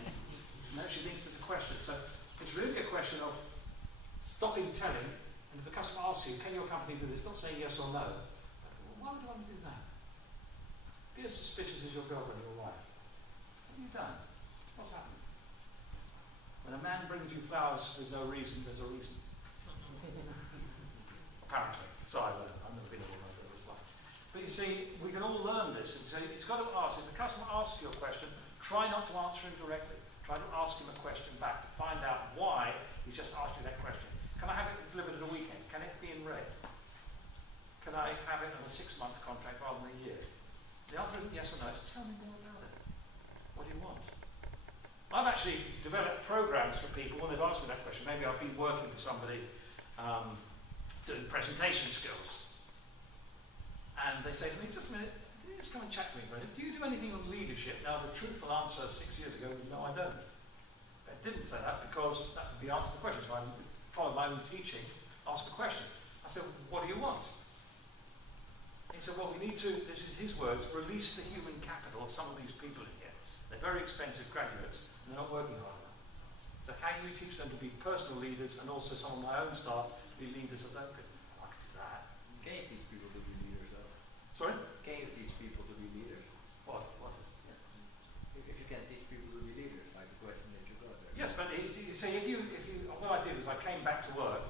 No, she thinks it's a question. So it's really a question of stopping telling, and if the customer asks you, can your company do this? Not saying yes or no. But, well, why would I want to do that? Be as suspicious as your girlfriend or your wife. What have you done? What's happened? When a man brings you flowers with no reason, there's a reason. Apparently. So I learned. I've never been a woman, but it was like. But you see, we can all learn this. So it's got to ask. If the customer asks you a question, try not to answer him directly. Try to ask him a question back to find out why he just asked you that question. Can I have it delivered at a weekend? Can it be in red? Can I have it on a 6-month contract rather than a year? The answer isn't yes or no. It's tell me more about it. What do you want? I've actually developed programs for people when they've asked me that question. Maybe I've been working for somebody doing presentation skills. And they say to me, just a minute, can you just come and chat to me for a minute? Do you do anything on leadership? Now, the truthful answer 6 years ago was no, I don't. But I didn't say that because that would be answer to the question. So I followed my own teaching, asked the question. I said, what do you want? He said, well, we need to, this is his words, release the human capital of some of these people in here. They're very expensive graduates, and they're not working hard enough. So how do you teach them to be personal leaders and also some of my own staff to be leaders of local? I could do that. Can you teach people to be leaders, though? Sorry? Can you teach people to be leaders? What is If you can teach people to be leaders, like the question that you got there. Yes, but you see, if you, what I did was I came back to work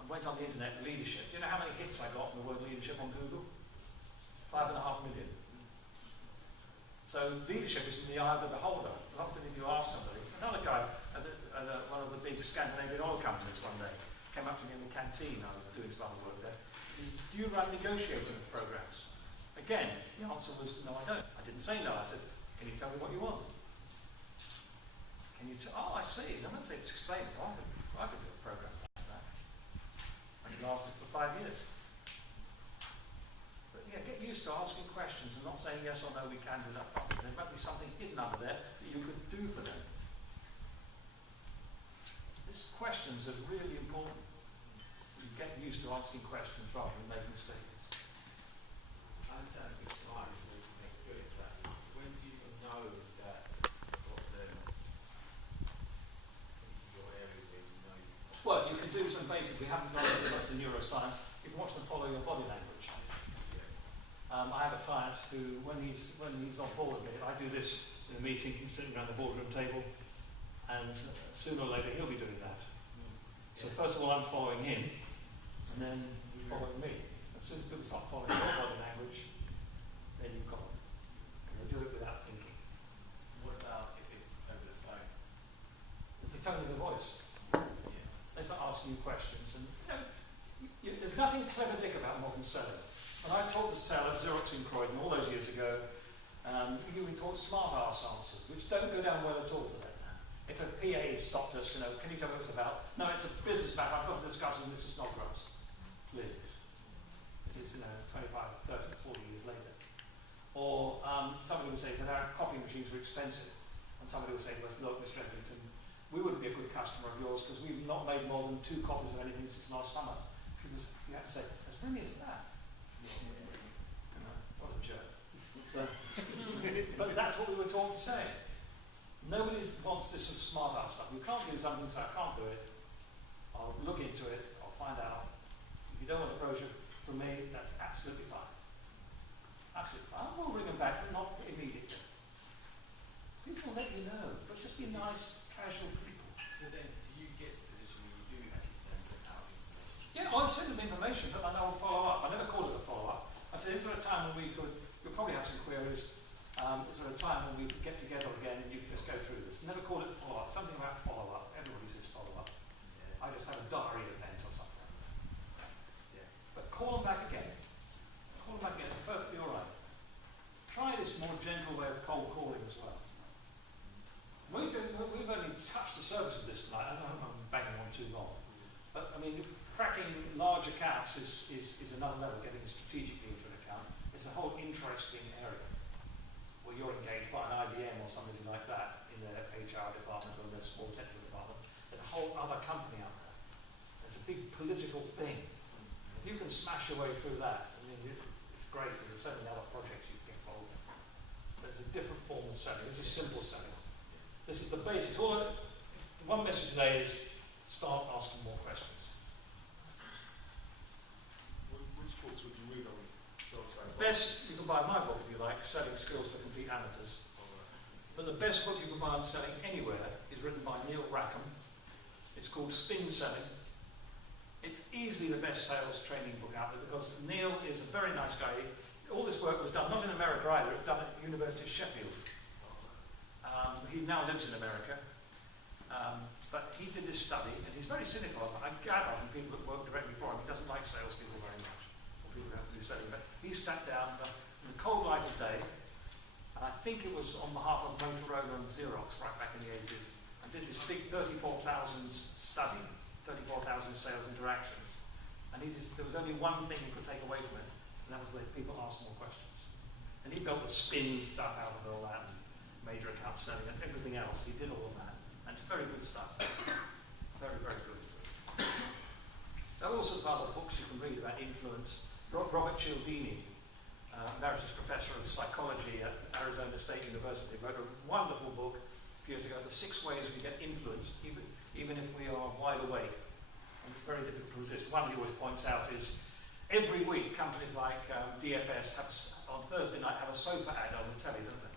and went on the internet, leadership. Do you know how many hits I got from the word leadership on Google? 5.5 million. So leadership is in the eye of the beholder. Often if you ask somebody, another guy at one of the big Scandinavian oil companies one day came up to me in the canteen. I was doing some other work there. Do you run negotiating programs? Again, the answer was no, I don't. I didn't say no. I said, can you tell me what you want? Can you oh, I see. I'm not saying to explain it. I could do a program like that. And it lasted for 5 years. But yeah, get used to asking questions and not saying yes or no, we can do that. There might be something hidden under there that you could do for them. These questions are really important. You get used to asking questions rather than making mistakes. I understand a bit smart from experience, but when do you know that what the your area where you know you Well, you can do some basic, we haven't gone too much to neuroscience, you can watch them follow your body language. I have a client who, when he's on board with it, I do this in a meeting, he's sitting around the boardroom table, and sooner or later he'll be doing that. So first of all I'm following him, and then he's following me. As soon as people start following your body language, then you've got it. And they do it without thinking. What about if it's over the phone? It's the tone of the voice. Yeah. They start asking you questions, and there's nothing clever dick about modern selling. When I taught to sell at Xerox in Croydon all those years ago, we taught smart arse answers, which don't go down well at all today. If a PA stopped us, can you tell me what it's about? No, it's a business matter. I've got to discuss with Mr. Snodgrass. Please. This is 25, 30, 40 years later. Or somebody would say that our copy machines were expensive, and somebody would say to us, look, Mr. Etherington, we wouldn't be a good customer of yours because we've not made more than 2 copies of anything since last summer. You have to say, as many as that? What a joke. So, but that's what we were taught to say. Nobody wants this sort of smart art stuff. You can't do something, so I can't do it. I'll look into it, I'll find out. If you don't want a brochure from me, that's absolutely fine. Absolutely I'll send them information, but I know I'll follow up. I never called it a follow-up. I said, is there a time when we'll probably have some queries, is there a time when we could get together again and you can just go through this? Never call it follow-up, something about follow-up. Everybody says follow-up. I just have a diary event or something. But call them back again. Call them back again, it's perfectly alright. Try this more gentle way of cold calling as well. We've only touched the surface of this tonight. I don't know if I'm banging on too long. But, I mean, cracking large accounts is another level, getting strategically into an account. It's a whole interesting area where you're engaged by an IBM or somebody like that in their HR department or in their small technical department. There's a whole other company out there. There's a big political thing. If you can smash your way through that, I mean, it's great, because there's so many other projects you can get involved in. There's a different form of selling. This is simple selling. This is the basics. One message today is start asking more questions. Which books would you read on sales side? Best, you can buy my book if you like, Selling Skills for Complete Amateurs. But the best book you can buy on selling anywhere is written by Neil Rackham. It's called Spin Selling. It's easily the best sales training book out there because Neil is a very nice guy. All this work was done, not in America either, it was done at the University of Sheffield. He now lives in America. But he did this study, and he's very cynical. I gather from people that work directly for him, he doesn't like salespeople very much, or people who have to do selling. But he sat down in the cold light of day, and I think it was on behalf of Motorola and Xerox right back in the 80s, and did this big 34,000 study, 34,000 sales interactions. And there was only one thing you could take away from it, and that was that people asked more questions. And he built the spin stuff out of all that, and major account selling, and everything else. He did all of that. And it's very good stuff. Very, very good. There are also other books you can read about influence. Robert Cialdini, emeritus professor of psychology at Arizona State University, wrote a wonderful book a few years ago, The 6 Ways We Get Influenced, even if we are wide awake. And it's very difficult to resist. One he always points out is every week companies like DFS on Thursday night have a sofa ad on the telly, don't they?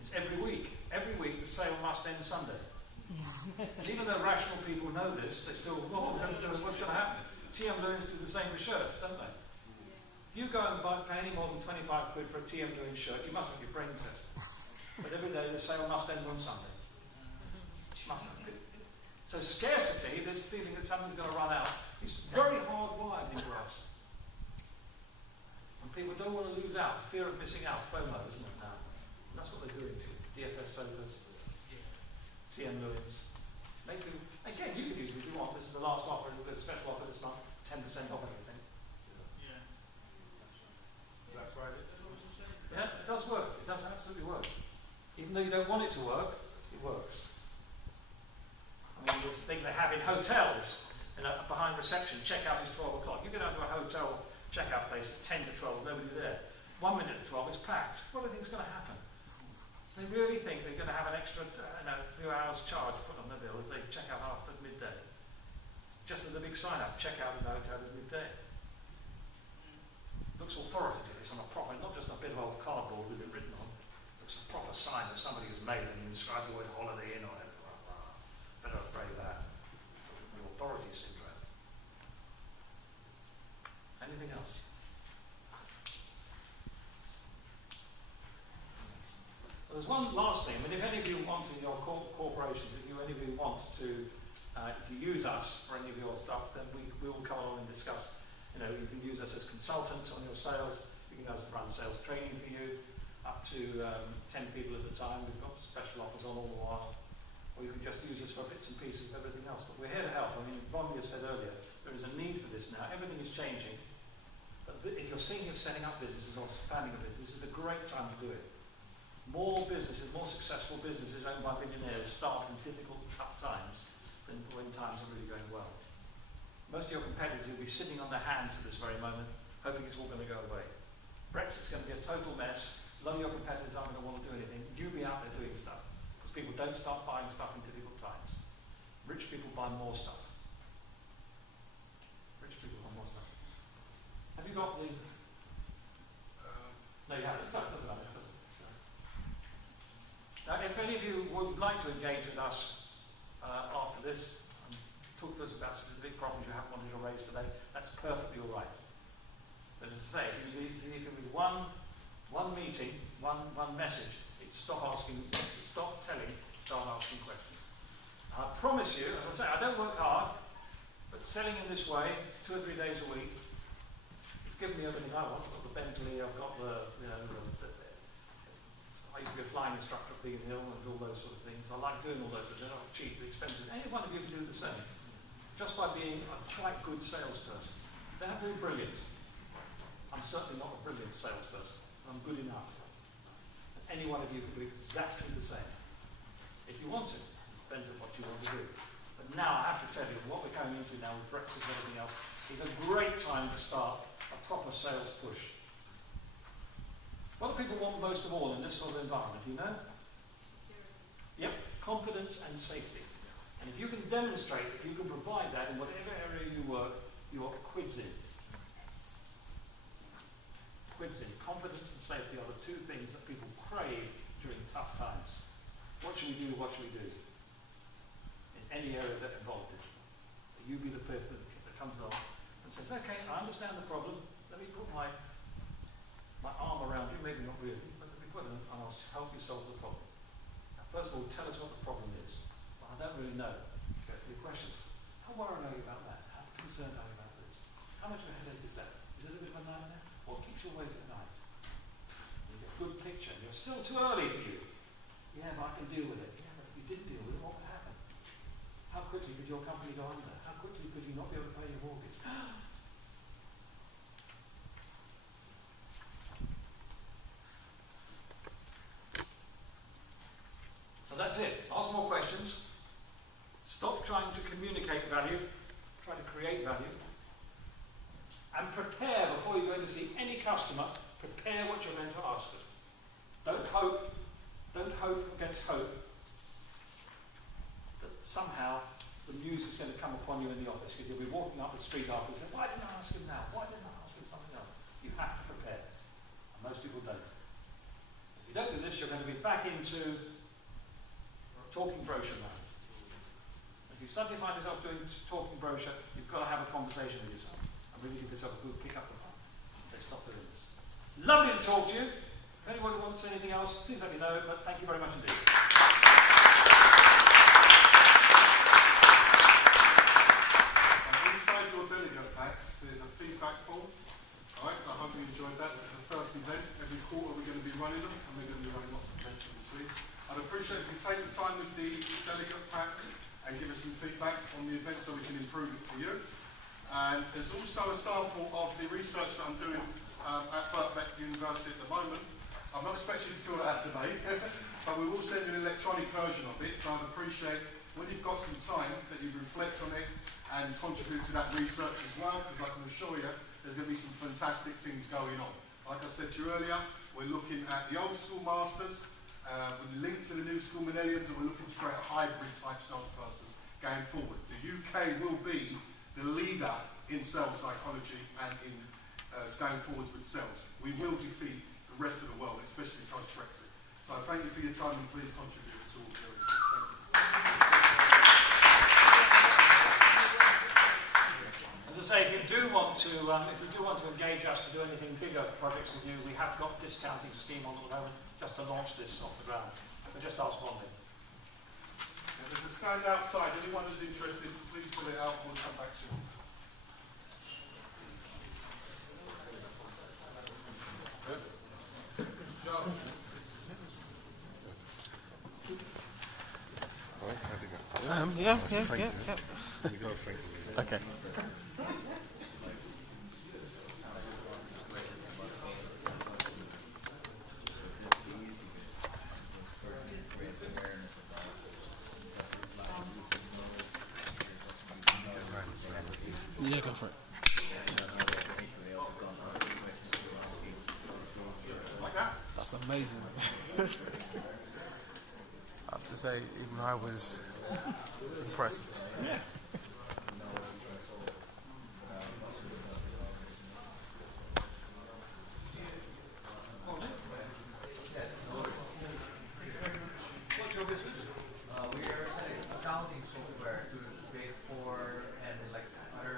It's every week. Every week the sale must end Sunday. And even though rational people know this, they still, what's going to happen? TM Lewis do the same with shirts, don't they? If you go and pay any more than 25 quid for a TM Lewis shirt, you must have your brain tested. But every day the sale must end on Sunday. Must have. So scarcity, this feeling that something's going to run out, is very hardwired into us. And people don't want to lose out. Fear of missing out, FOMO, isn't it now? And that's what they're doing to DFS sofas, TM Lewis. Again, you could use it if you want. This is the last offer, the special offer this month, 10% off everything. Black Friday? Yeah, it does work. It does absolutely work. Even though you don't want it to work, it works. I mean, this thing they have in hotels, behind reception, checkout is 12 o'clock. You go down to a hotel checkout place at 10 to 12, nobody there. 1 minute to 12, it's packed. What do you think is going to happen? They really think they're going to have an extra few hours charge put on the bill if they check out after midday. Just as a big sign up, check out in the hotel at midday. Looks authoritative, it's on a proper, not just a bit of old cardboard with it written on. Looks a proper sign that somebody has made and inscribed the word holiday in on it. Better afraid of that. The authority syndrome. Anything else? So there's one last thing. I mean, if any of you want in your corporations, if any of you want to use us for any of your stuff, then we will come along and discuss. You know, you can use us as consultants on your sales. We can run sales training for you, up to 10 people at a time. We've got special offers on all the while. Or you can just use us for bits and pieces of everything else. But we're here to help. I mean, Vonley said earlier, there is a need for this now. Everything is changing. But if you're thinking of setting up businesses or expanding a business, this is a great time to do it. More businesses, more successful businesses owned by millionaires start in difficult, tough times than when times are really going well. Most of your competitors will be sitting on their hands at this very moment, hoping it's all going to go away. Brexit's going to be a total mess. None of your competitors aren't going to want to do anything. You be out there doing stuff. Because people don't start buying stuff in difficult times. Rich people buy more stuff. Rich people buy more stuff. Have you got the... No, you haven't. It doesn't matter. Now, if any of you would like to engage with us after this, and talk to us about specific problems you have, want wanted to raise today, that's perfectly all right. But as I say, if you leave it with one meeting, one message, it's stop telling, start asking questions. And I promise you, as I say, I don't work hard, but selling in this way, 2 or 3 days a week, it's given me everything I want. I've got the Bentley, I've got I used to be a flying instructor at Beacon Hill and all those sort of things. I like doing all those things. They're not cheap, they're expensive. Any one of you can do the same. Just by being a quite good salesperson. They have to be brilliant. I'm certainly not a brilliant salesperson. I'm good enough. Any one of you can do exactly the same. If you want to. Depends on what you want to do. But now I have to tell you, what we're going into now with Brexit and everything else is a great time to start a proper sales push. What do people want most of all in this sort of environment, you know? Security. Yep, confidence and safety. And if you can demonstrate that you can provide that in whatever area you work, you are quids in. Quids in. Confidence and safety are the two things that people crave during tough times. What should we do? What should we do? In any area that involves it. You be the person that comes along and says, okay, I understand the problem. Let me put my arm around you, maybe not really, but let me put it and I'll help you solve the problem. Now, first of all, tell us what the problem is. Well, I don't really know. Go through your questions. How worried are you about that? How concerned are you about this? How much of a headache is that? Is it a bit of a nightmare? What keeps you awake at night? You get a good picture. You're still too early for you. Yeah, but I can deal with it. Yeah, but if you didn't deal with it, what would happen? How quickly could your company go under? How quickly could you not be able to pay your mortgage? So that's it. Ask more questions. Stop trying to communicate value. Try to create value. And prepare before you go to see any customer. Prepare what you're going to ask them. Don't hope against hope that somehow the news is going to come upon you in the office. Because you'll be walking up the street after and say, why didn't I ask him now? Why didn't I ask him something else? You have to prepare. And most people don't. If you don't do this, you're going to be back into talking brochure now. If you suddenly find yourself doing talking brochure, you've got to have a conversation with yourself and really give yourself a good kick up the butt. Say, stop doing this. Lovely to talk to you. If anyone wants anything else, please let me know, but thank you very much indeed. Inside your delegate packs, there's a feedback form. Alright, I hope you enjoyed that. This is the first event. Every quarter we're going to be running them, and we're going to be running lots of events in between. I'd appreciate if you take the time with the delegate pack and give us some feedback on the event so we can improve it for you. And there's also a sample of the research that I'm doing at Birkbeck University at the moment. I'm not expecting you to fill that out today, but we will send you an electronic version of it, so I'd appreciate when you've got some time that you reflect on it and contribute to that research as well, because I can assure you there's going to be some fantastic things going on. Like I said to you earlier, we're looking at the old school masters, we link to the new school millenniums, and we're looking to create a hybrid type salesperson going forward. The UK will be the leader in sales psychology and in going forwards with sales. We will defeat the rest of the world, especially post Brexit. So I thank you for your time and please contribute to all the As I say, if you do want to engage us to do anything bigger projects with you, we have got a discounting scheme on at the moment just to launch this off the ground. But just ask Vonley. There's a stand outside. Anyone who's interested, please fill it out and we'll come back to you. Yeah. Okay. Yeah, go for it. That's amazing. I have to say, even I was impressed. Yeah. What's your business? We are selling accounting software to Big Four and like other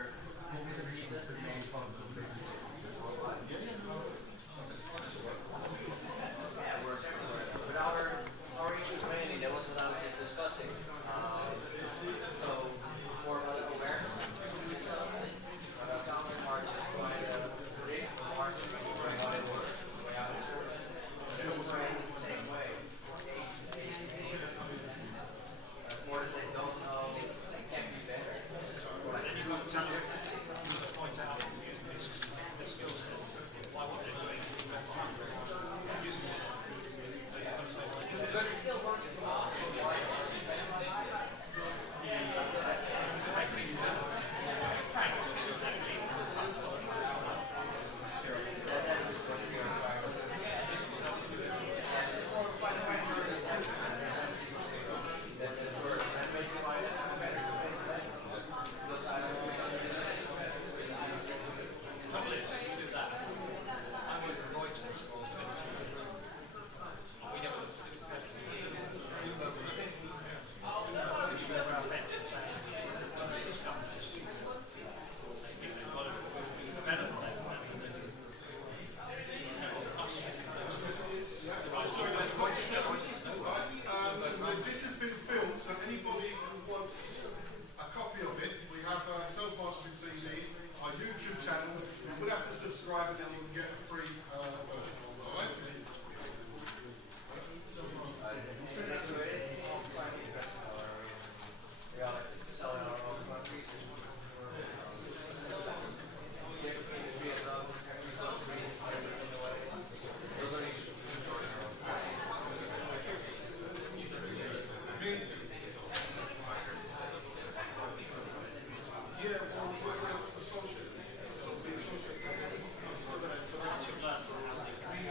YouTube channel. You will have to subscribe and then you can get a free version. Alright? We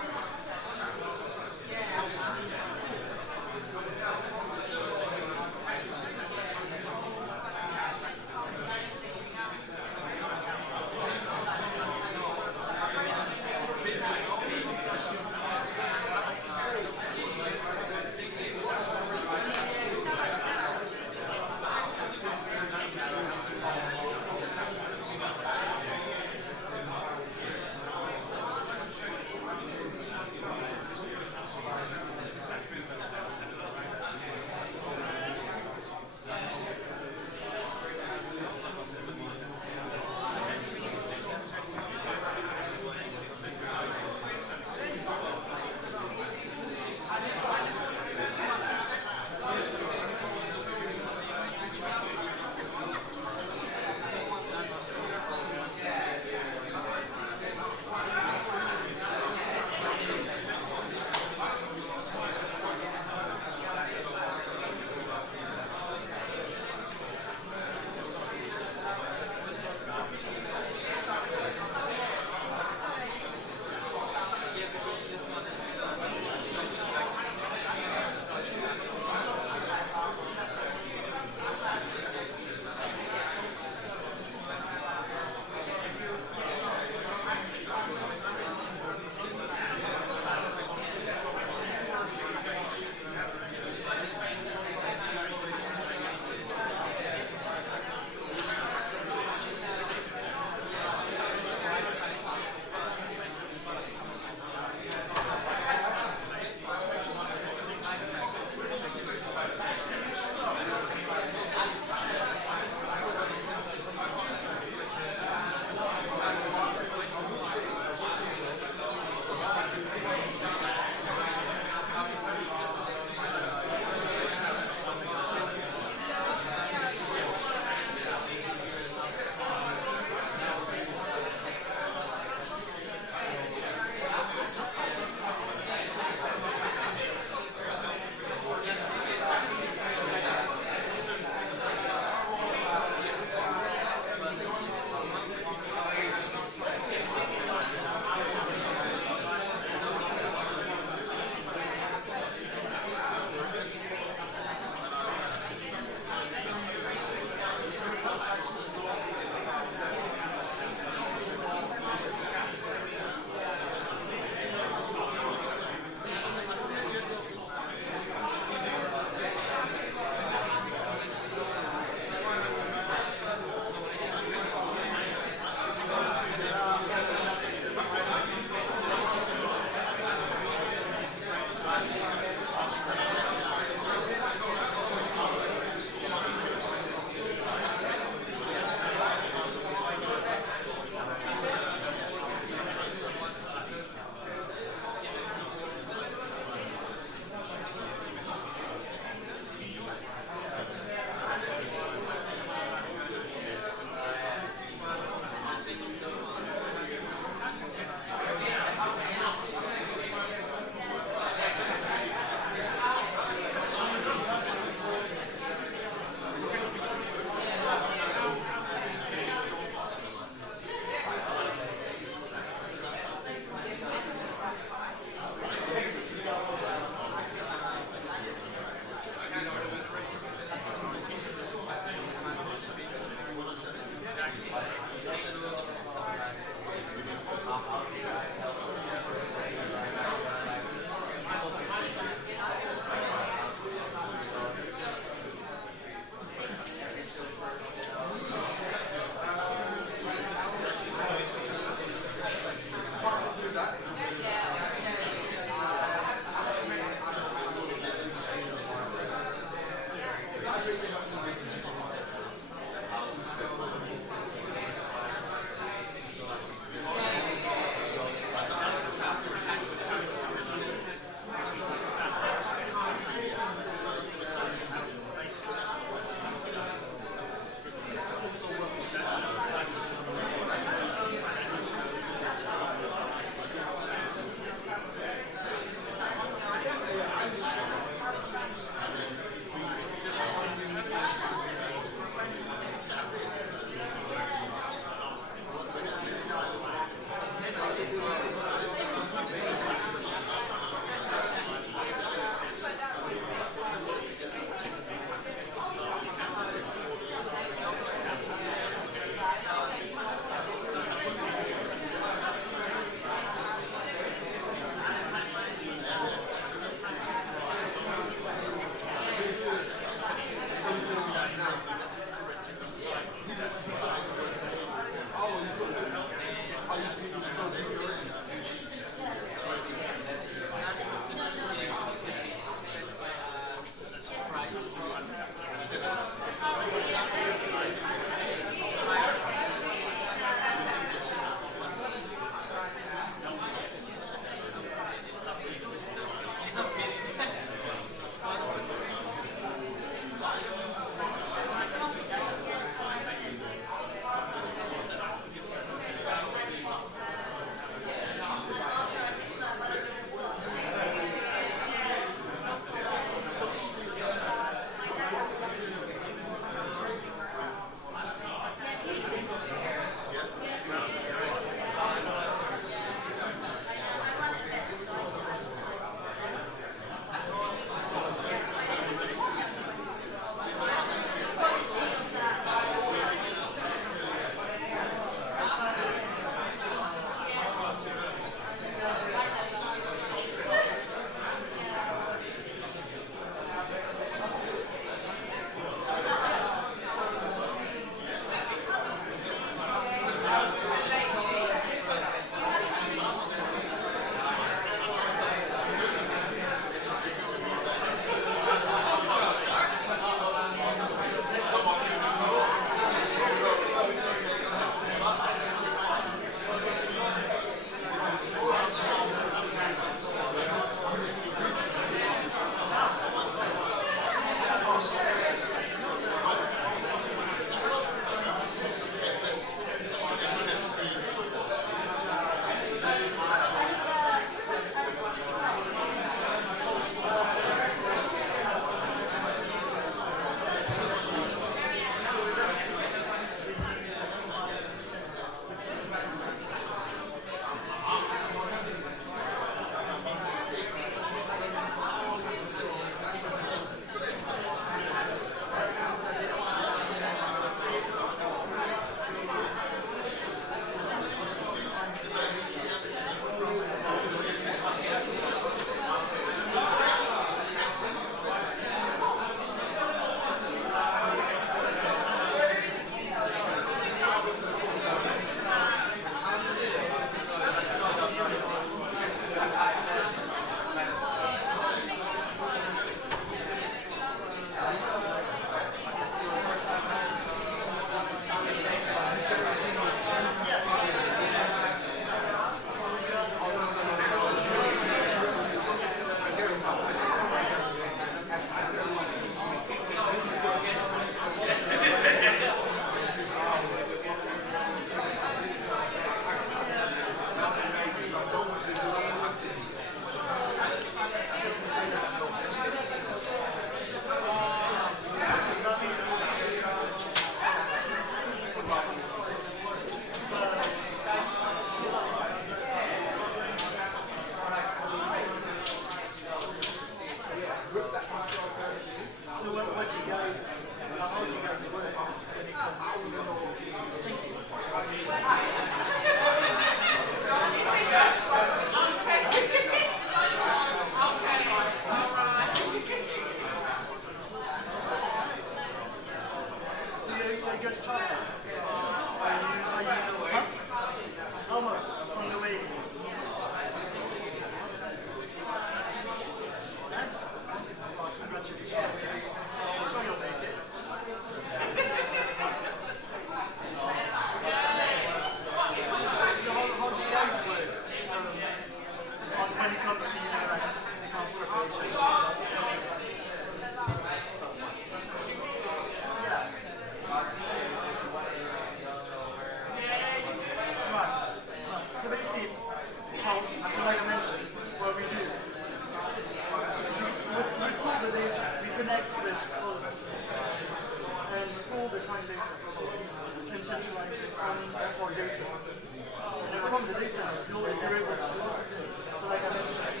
the data, we connect with all of us, and all the client data from all these and centralize it on our data. And from the data, you're able to do lots of things. So like I mentioned,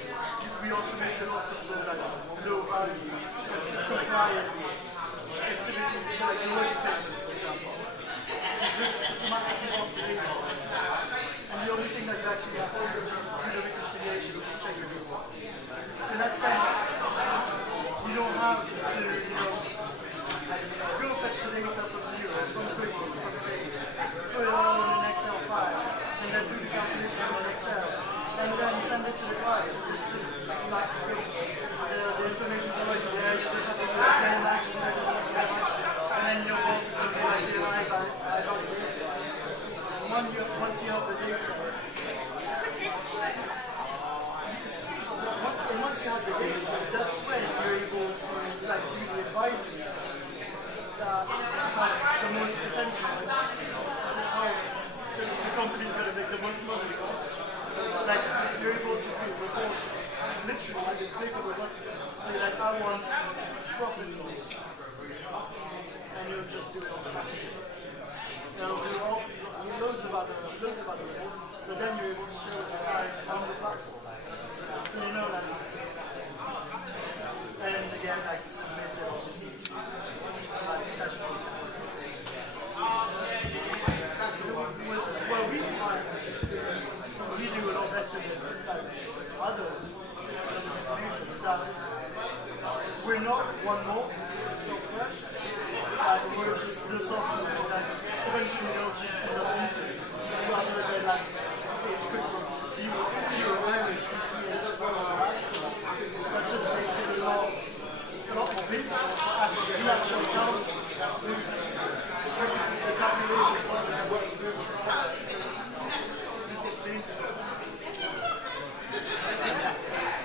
we automated lots of the low value, compliance activities, so like the work payments, for example. Just automatically off the data. And the only thing that you actually have to do is just do the reconciliation, which is check your report. In that sense, you don't have to, go fetch the data from zero, from QuickBooks, from Sage, put it all in an Excel file, and then do the calculation on Excel, and then send it to the client. It's just like the information's already there, you just have to do a plain action, and then your boss is going to be like, I validated this. Once you have the data, once you have the data, that's when you're able to like do the advisory stuff. Because the most essential is how the company is going to make the most money. So like you're able to do reports literally like the click of a button. So you're like, I want profit loss, and you'll just do it automatically. It'll do loads of other reports, but then you're able to show the guys on the platform. So you know that. And again, like submit it, just need to like statutory. Well, we find we do a lot better than like other institutions. Is that we're not one more software. We're just the software that eventually they'll just end up using rather than like Sage QuickBooks, zero errors, CCH, all of that stuff. That just makes it a lot more visible for actual accounting. The calculation part of the work just explains it.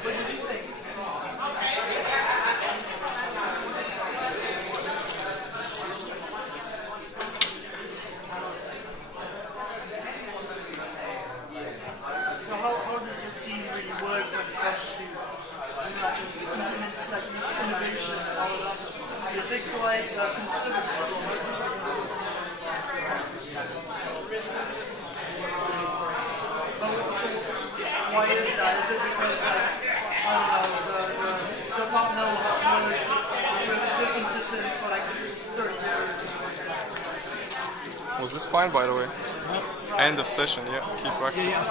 What did you think? So how does your team really work when it comes to innovation and all of that? Is it quite conservative? Why is that? Is it because I don't know, the partner will have worked with certain systems for like 30 years? Was this fine, by the way? End of session, yeah. Keep back. Yeah,